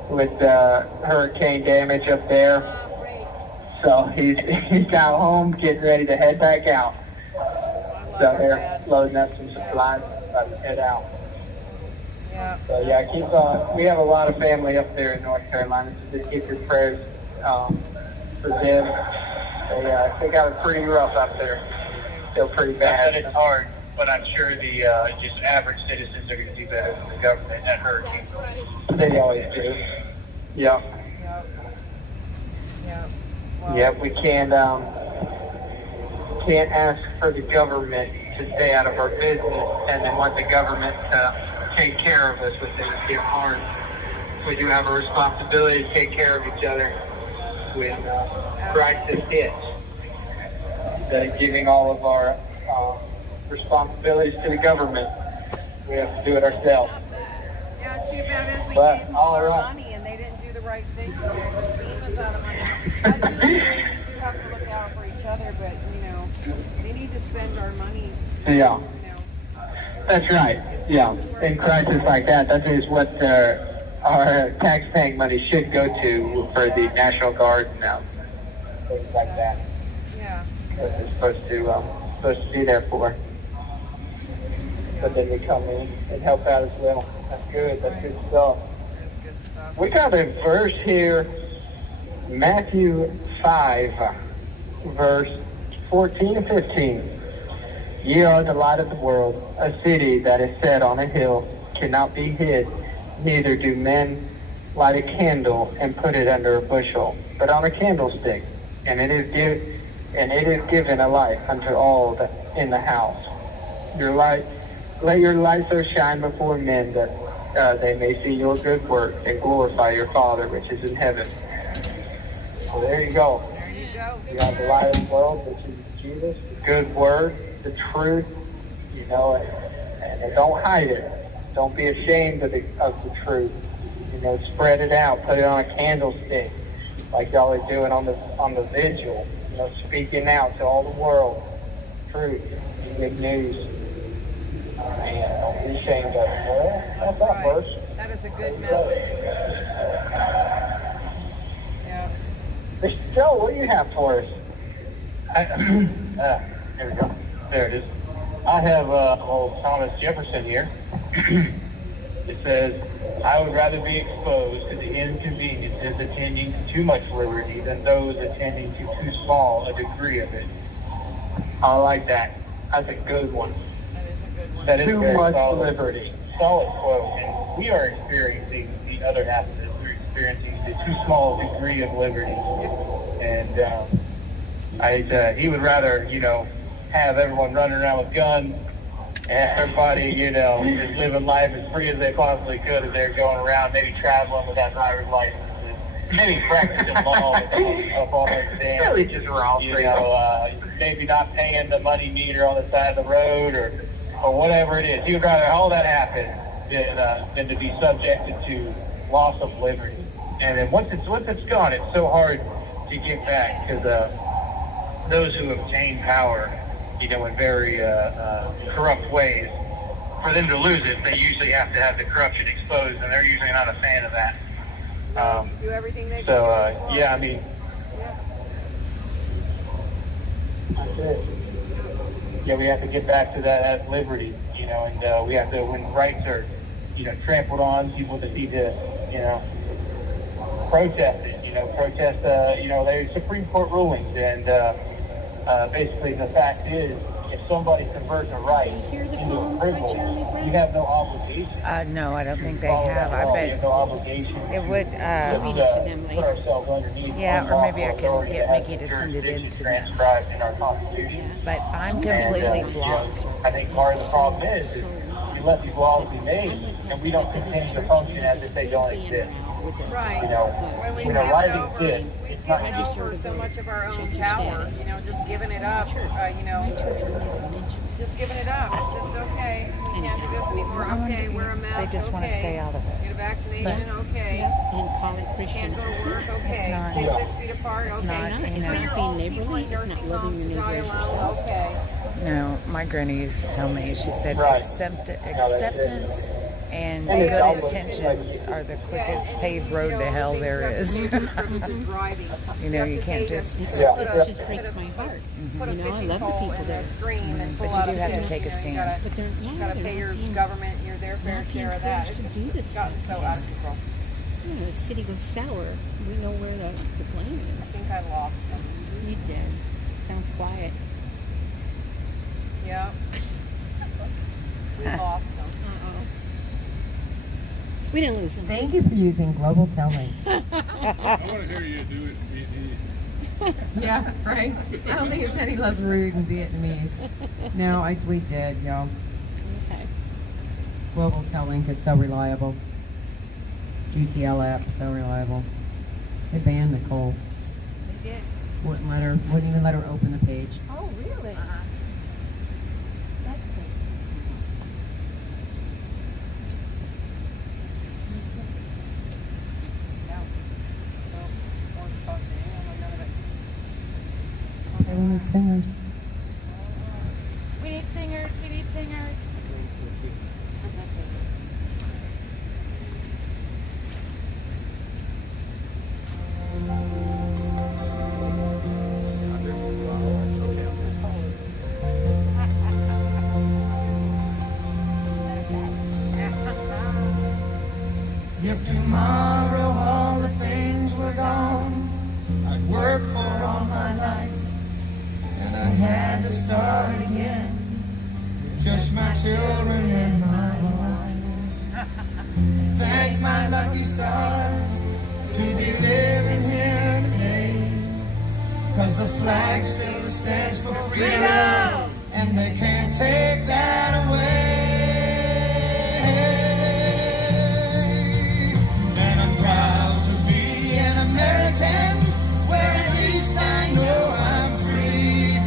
with hurricane damage up there. So he's got home, getting ready to head back out. So they're loading up some supplies, about to head out. Yeah. So yeah, we have a lot of family up there in North Carolina, so just keep your prayers for them. They got it pretty rough out there. Still pretty bad. It's hard, but I'm sure the just average citizens are going to do better than the government at hurricanes. They always do. Yep. Well, Yep. We can't ask for the government to stay out of our business and then want the government to take care of us when things get hard. We do have a responsibility to take care of each other when crisis hits. Instead of giving all of our responsibilities to the government, we have to do it ourselves. Yeah, too bad is we But, gave them all our right. money and they didn't do the right thing for it. FEMA's out of money. I do agree, we do have to look out for each other, but, they need to spend our money. Yeah. That's right. Yeah. In crisis like that is what our tax-paying money should go to for the National Guard and things like that. Yeah. That they're supposed to be there for. But then they come in and help out as well. That's good. That's good stuff. We got a verse here, Matthew 5, verse 14 and 15. Ye are the light of the world. A city that is set on a hill cannot be hid. Neither do men light a candle and put it under a bushel, but on a candlestick, and it is given a light unto all in the house. Let your light so shine before men that they may see your good work and glorify your Father which is in heaven. So there you go. You have the light of the world, which is Jesus, the good word, the truth, and don't hide it. Don't be ashamed of the truth. Spread it out, put it on a candlestick, like y'all are doing on the vigil. Speaking out to all the world, truth, good news. Man, don't be ashamed of it. Well, that's that verse. That is a good message. Yeah. Mr. Joe, what do you have for us? There we go. There it is. I have old Thomas Jefferson here. It says, I would rather be exposed to the inconveniences attending to too much liberty than those attending to too small a degree of it. I like that. That's a good one. That is too much liberty. Solid quote. And we are experiencing the other half of this. We're experiencing the too small degree of liberty. And he would rather, have everyone running around with guns and everybody, just living life as free as they possibly could as they're going around, maybe traveling without driver's licenses, maybe practicing law up on their dams. Really just wrong. Maybe not paying the money meter on the side of the road or whatever it is. He would rather all that happen than to be subjected to loss of liberty. And then once it's gone, it's so hard to get back because those who obtain power, in very corrupt ways, for them to lose it, they usually have to have the corruption exposed, and they're usually not a fan of that. Do everything they can. So, yeah, I mean, that's it. Yeah, we have to get back to that liberty, and we have to, when rights are, trampled on, people just need to, protest it, protest, their Supreme Court rulings, and basically the fact is, if somebody converts a right into a privilege, you have no obligation. No, I don't think they have. I bet you have no obligation. It would. Put ourselves underneath. Yeah, or maybe I can get Mickey to send it in to them. Transcribed in our Constitution. But I'm completely blocked. I think part of the problem is we let these laws be made, and we don't continue to function as if they don't exist. Right. When right exists, it's not given over so much of our own power, just giving it up, just giving it up. Just, okay, we can't do this anymore. Okay, wear a mask. They just want to stay out of it. Get a vaccination, okay. And call it Christian. Can't go to work, okay. not. Stay 6 feet apart, okay. It's not being neighborly, it's not loving your neighbor as yourself. Okay. No, my granny used to tell me, she said acceptance and And it's good almost intentions are the quickest paved road to hell there is. You can't just... It just breaks my heart. I love the people there. But you do have to take a stand. But they're, You gotta pay your government their fair share of that. It's to do this gotten so stuff. out of control. The city goes sour. We know where the blame I is. think I lost them. You did. Sounds quiet. Yeah. We lost them. Uh-oh. We didn't lose them. Thank you for using global telling. I want to hear you do it in Vietnamese. Yeah, right? I don't think it's any less rude in Vietnamese. No, we did, y'all. Okay. Global telling is so reliable. GCL app, so reliable. They banned Nicole. They did. Wouldn't even let her open the page. Oh, really? That's cool. Okay, we need singers. We need singers. We need singers. If tomorrow all the things were gone, I'd work for all my life, and I had to start again. just my children and my wife. Thank my lucky stars to be living here today, 'cause the flag still stands for freedom, and they can't take that away. And I'm proud to be an American, where at least I know I'm free.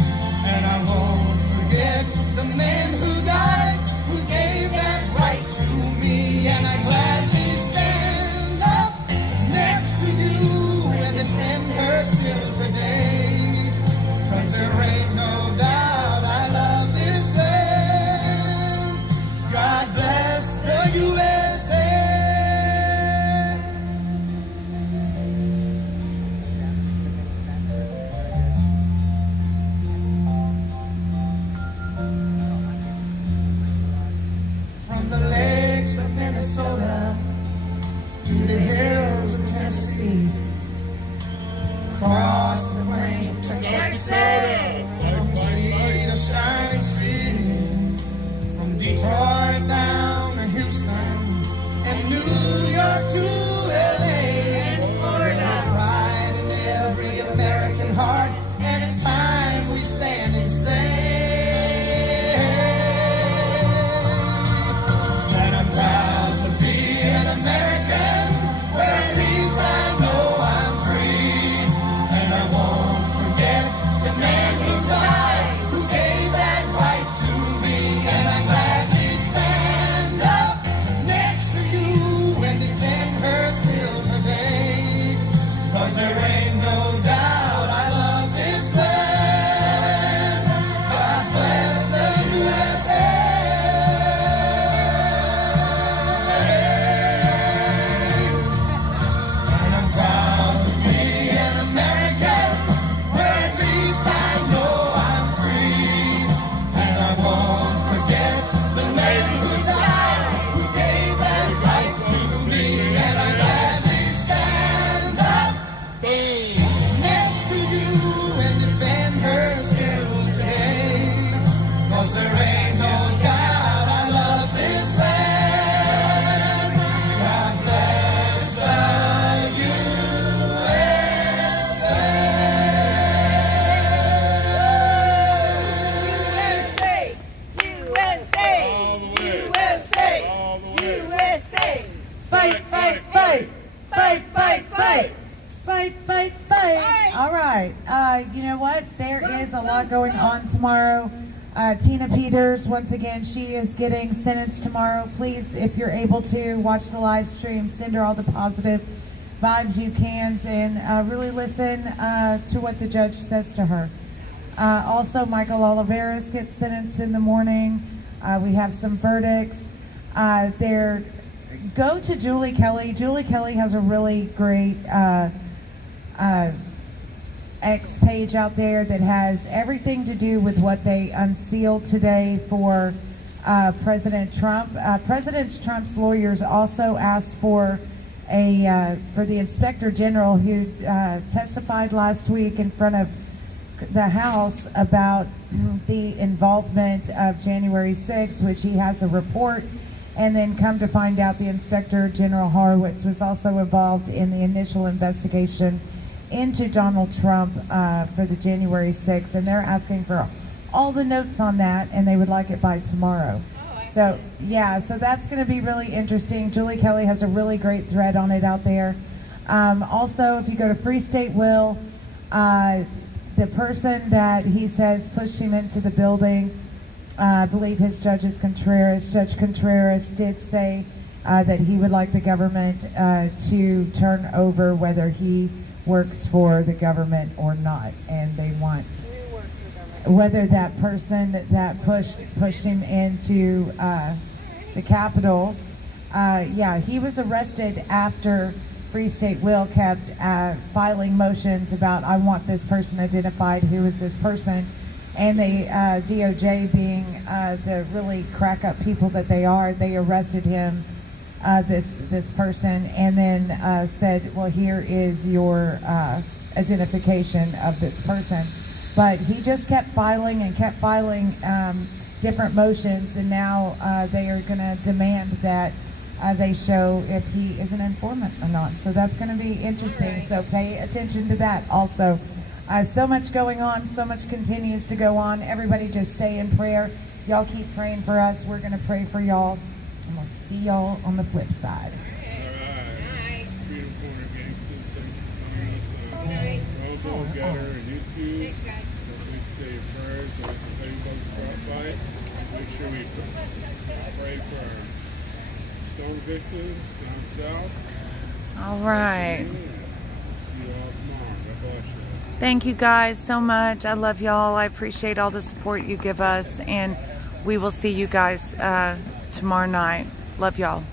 And I won't forget the men who died, who gave that right to me. And I gladly stand up next to you and defend her still today, 'cause there ain't no doubt I love this land. God bless the USA. From the lakes of Minnesota to the hills of Tennessee, across the plains of Texas, from sea to shining sea, from Detroit down to Houston and New York to LA, and Florida. There's pride in every American heart, and it's time we stand and say that I'm proud to be an American, where at least I know I'm free. And I won't forget the man who died, who gave that right to me. And I gladly stand up next to you and defend her still today, 'cause there ain't no doubt I love this land. God bless the USA. And I'm proud to be an American, where at least I know I'm free. And I won't forget the men who died, who gave that right to me. And I gladly stand up next to you and defend her still today, 'cause there ain't no doubt I love this land. God bless the USA! Fight, fight, fight! Fight, fight, fight! Fight, fight, fight! All right. You know what? There is a lot going on tomorrow. Tina Peters, once again, she is getting sentenced tomorrow. Please, if you're able to, watch the live stream. Send her all the positive vibes you can, and really listen to what the judge says to her. Also, Michael Oliveras gets sentenced in the morning. We have some verdicts. Go to Julie Kelly. Julie Kelly has a really great X page out there that has everything to do with what they unsealed today for President Trump. President Trump's lawyers also asked for the Inspector General who testified last week in front of the House about the involvement of January 6th, which he has a report, and then come to find out the Inspector General Horowitz was also involved in the initial investigation into Donald Trump for the January 6th, and they're asking for all the notes on that, and they would like it by tomorrow. So yeah, so that's going to be really interesting. Julie Kelly has a really great thread on it out there. Also, if you go to Free State Will, the person that he says pushed him into the building, I believe his judge is Contreras. Judge Contreras did say that he would like the government to turn over whether he works for the government or not, and they want whether that person that pushed him into the Capitol. Yeah, he was arrested after Free State Will kept filing motions about, I want this person identified, who is this person, and the DOJ being the really crack up people that they are, they arrested him, this person, and then said, well, here is your identification of this person. But he just kept filing and kept filing different motions, and now they are going to demand that they show if he is an informant or not. So that's going to be interesting. So pay attention to that also. So much going on, so much continues to go on. Everybody just stay in prayer. Y'all keep praying for us. We're going to pray for y'all, and we'll see y'all on the flip side. Freedom Corner Gangsters, thanks for joining us on Go Getter and YouTube. We'd say your prayers so we can pay folks drop by. Make sure we pray for our stone victims down south. All right. See you all tomorrow. God bless you. Thank you guys so much. I love y'all. I appreciate all the support you give us, and we will see you guys tomorrow night. Love y'all.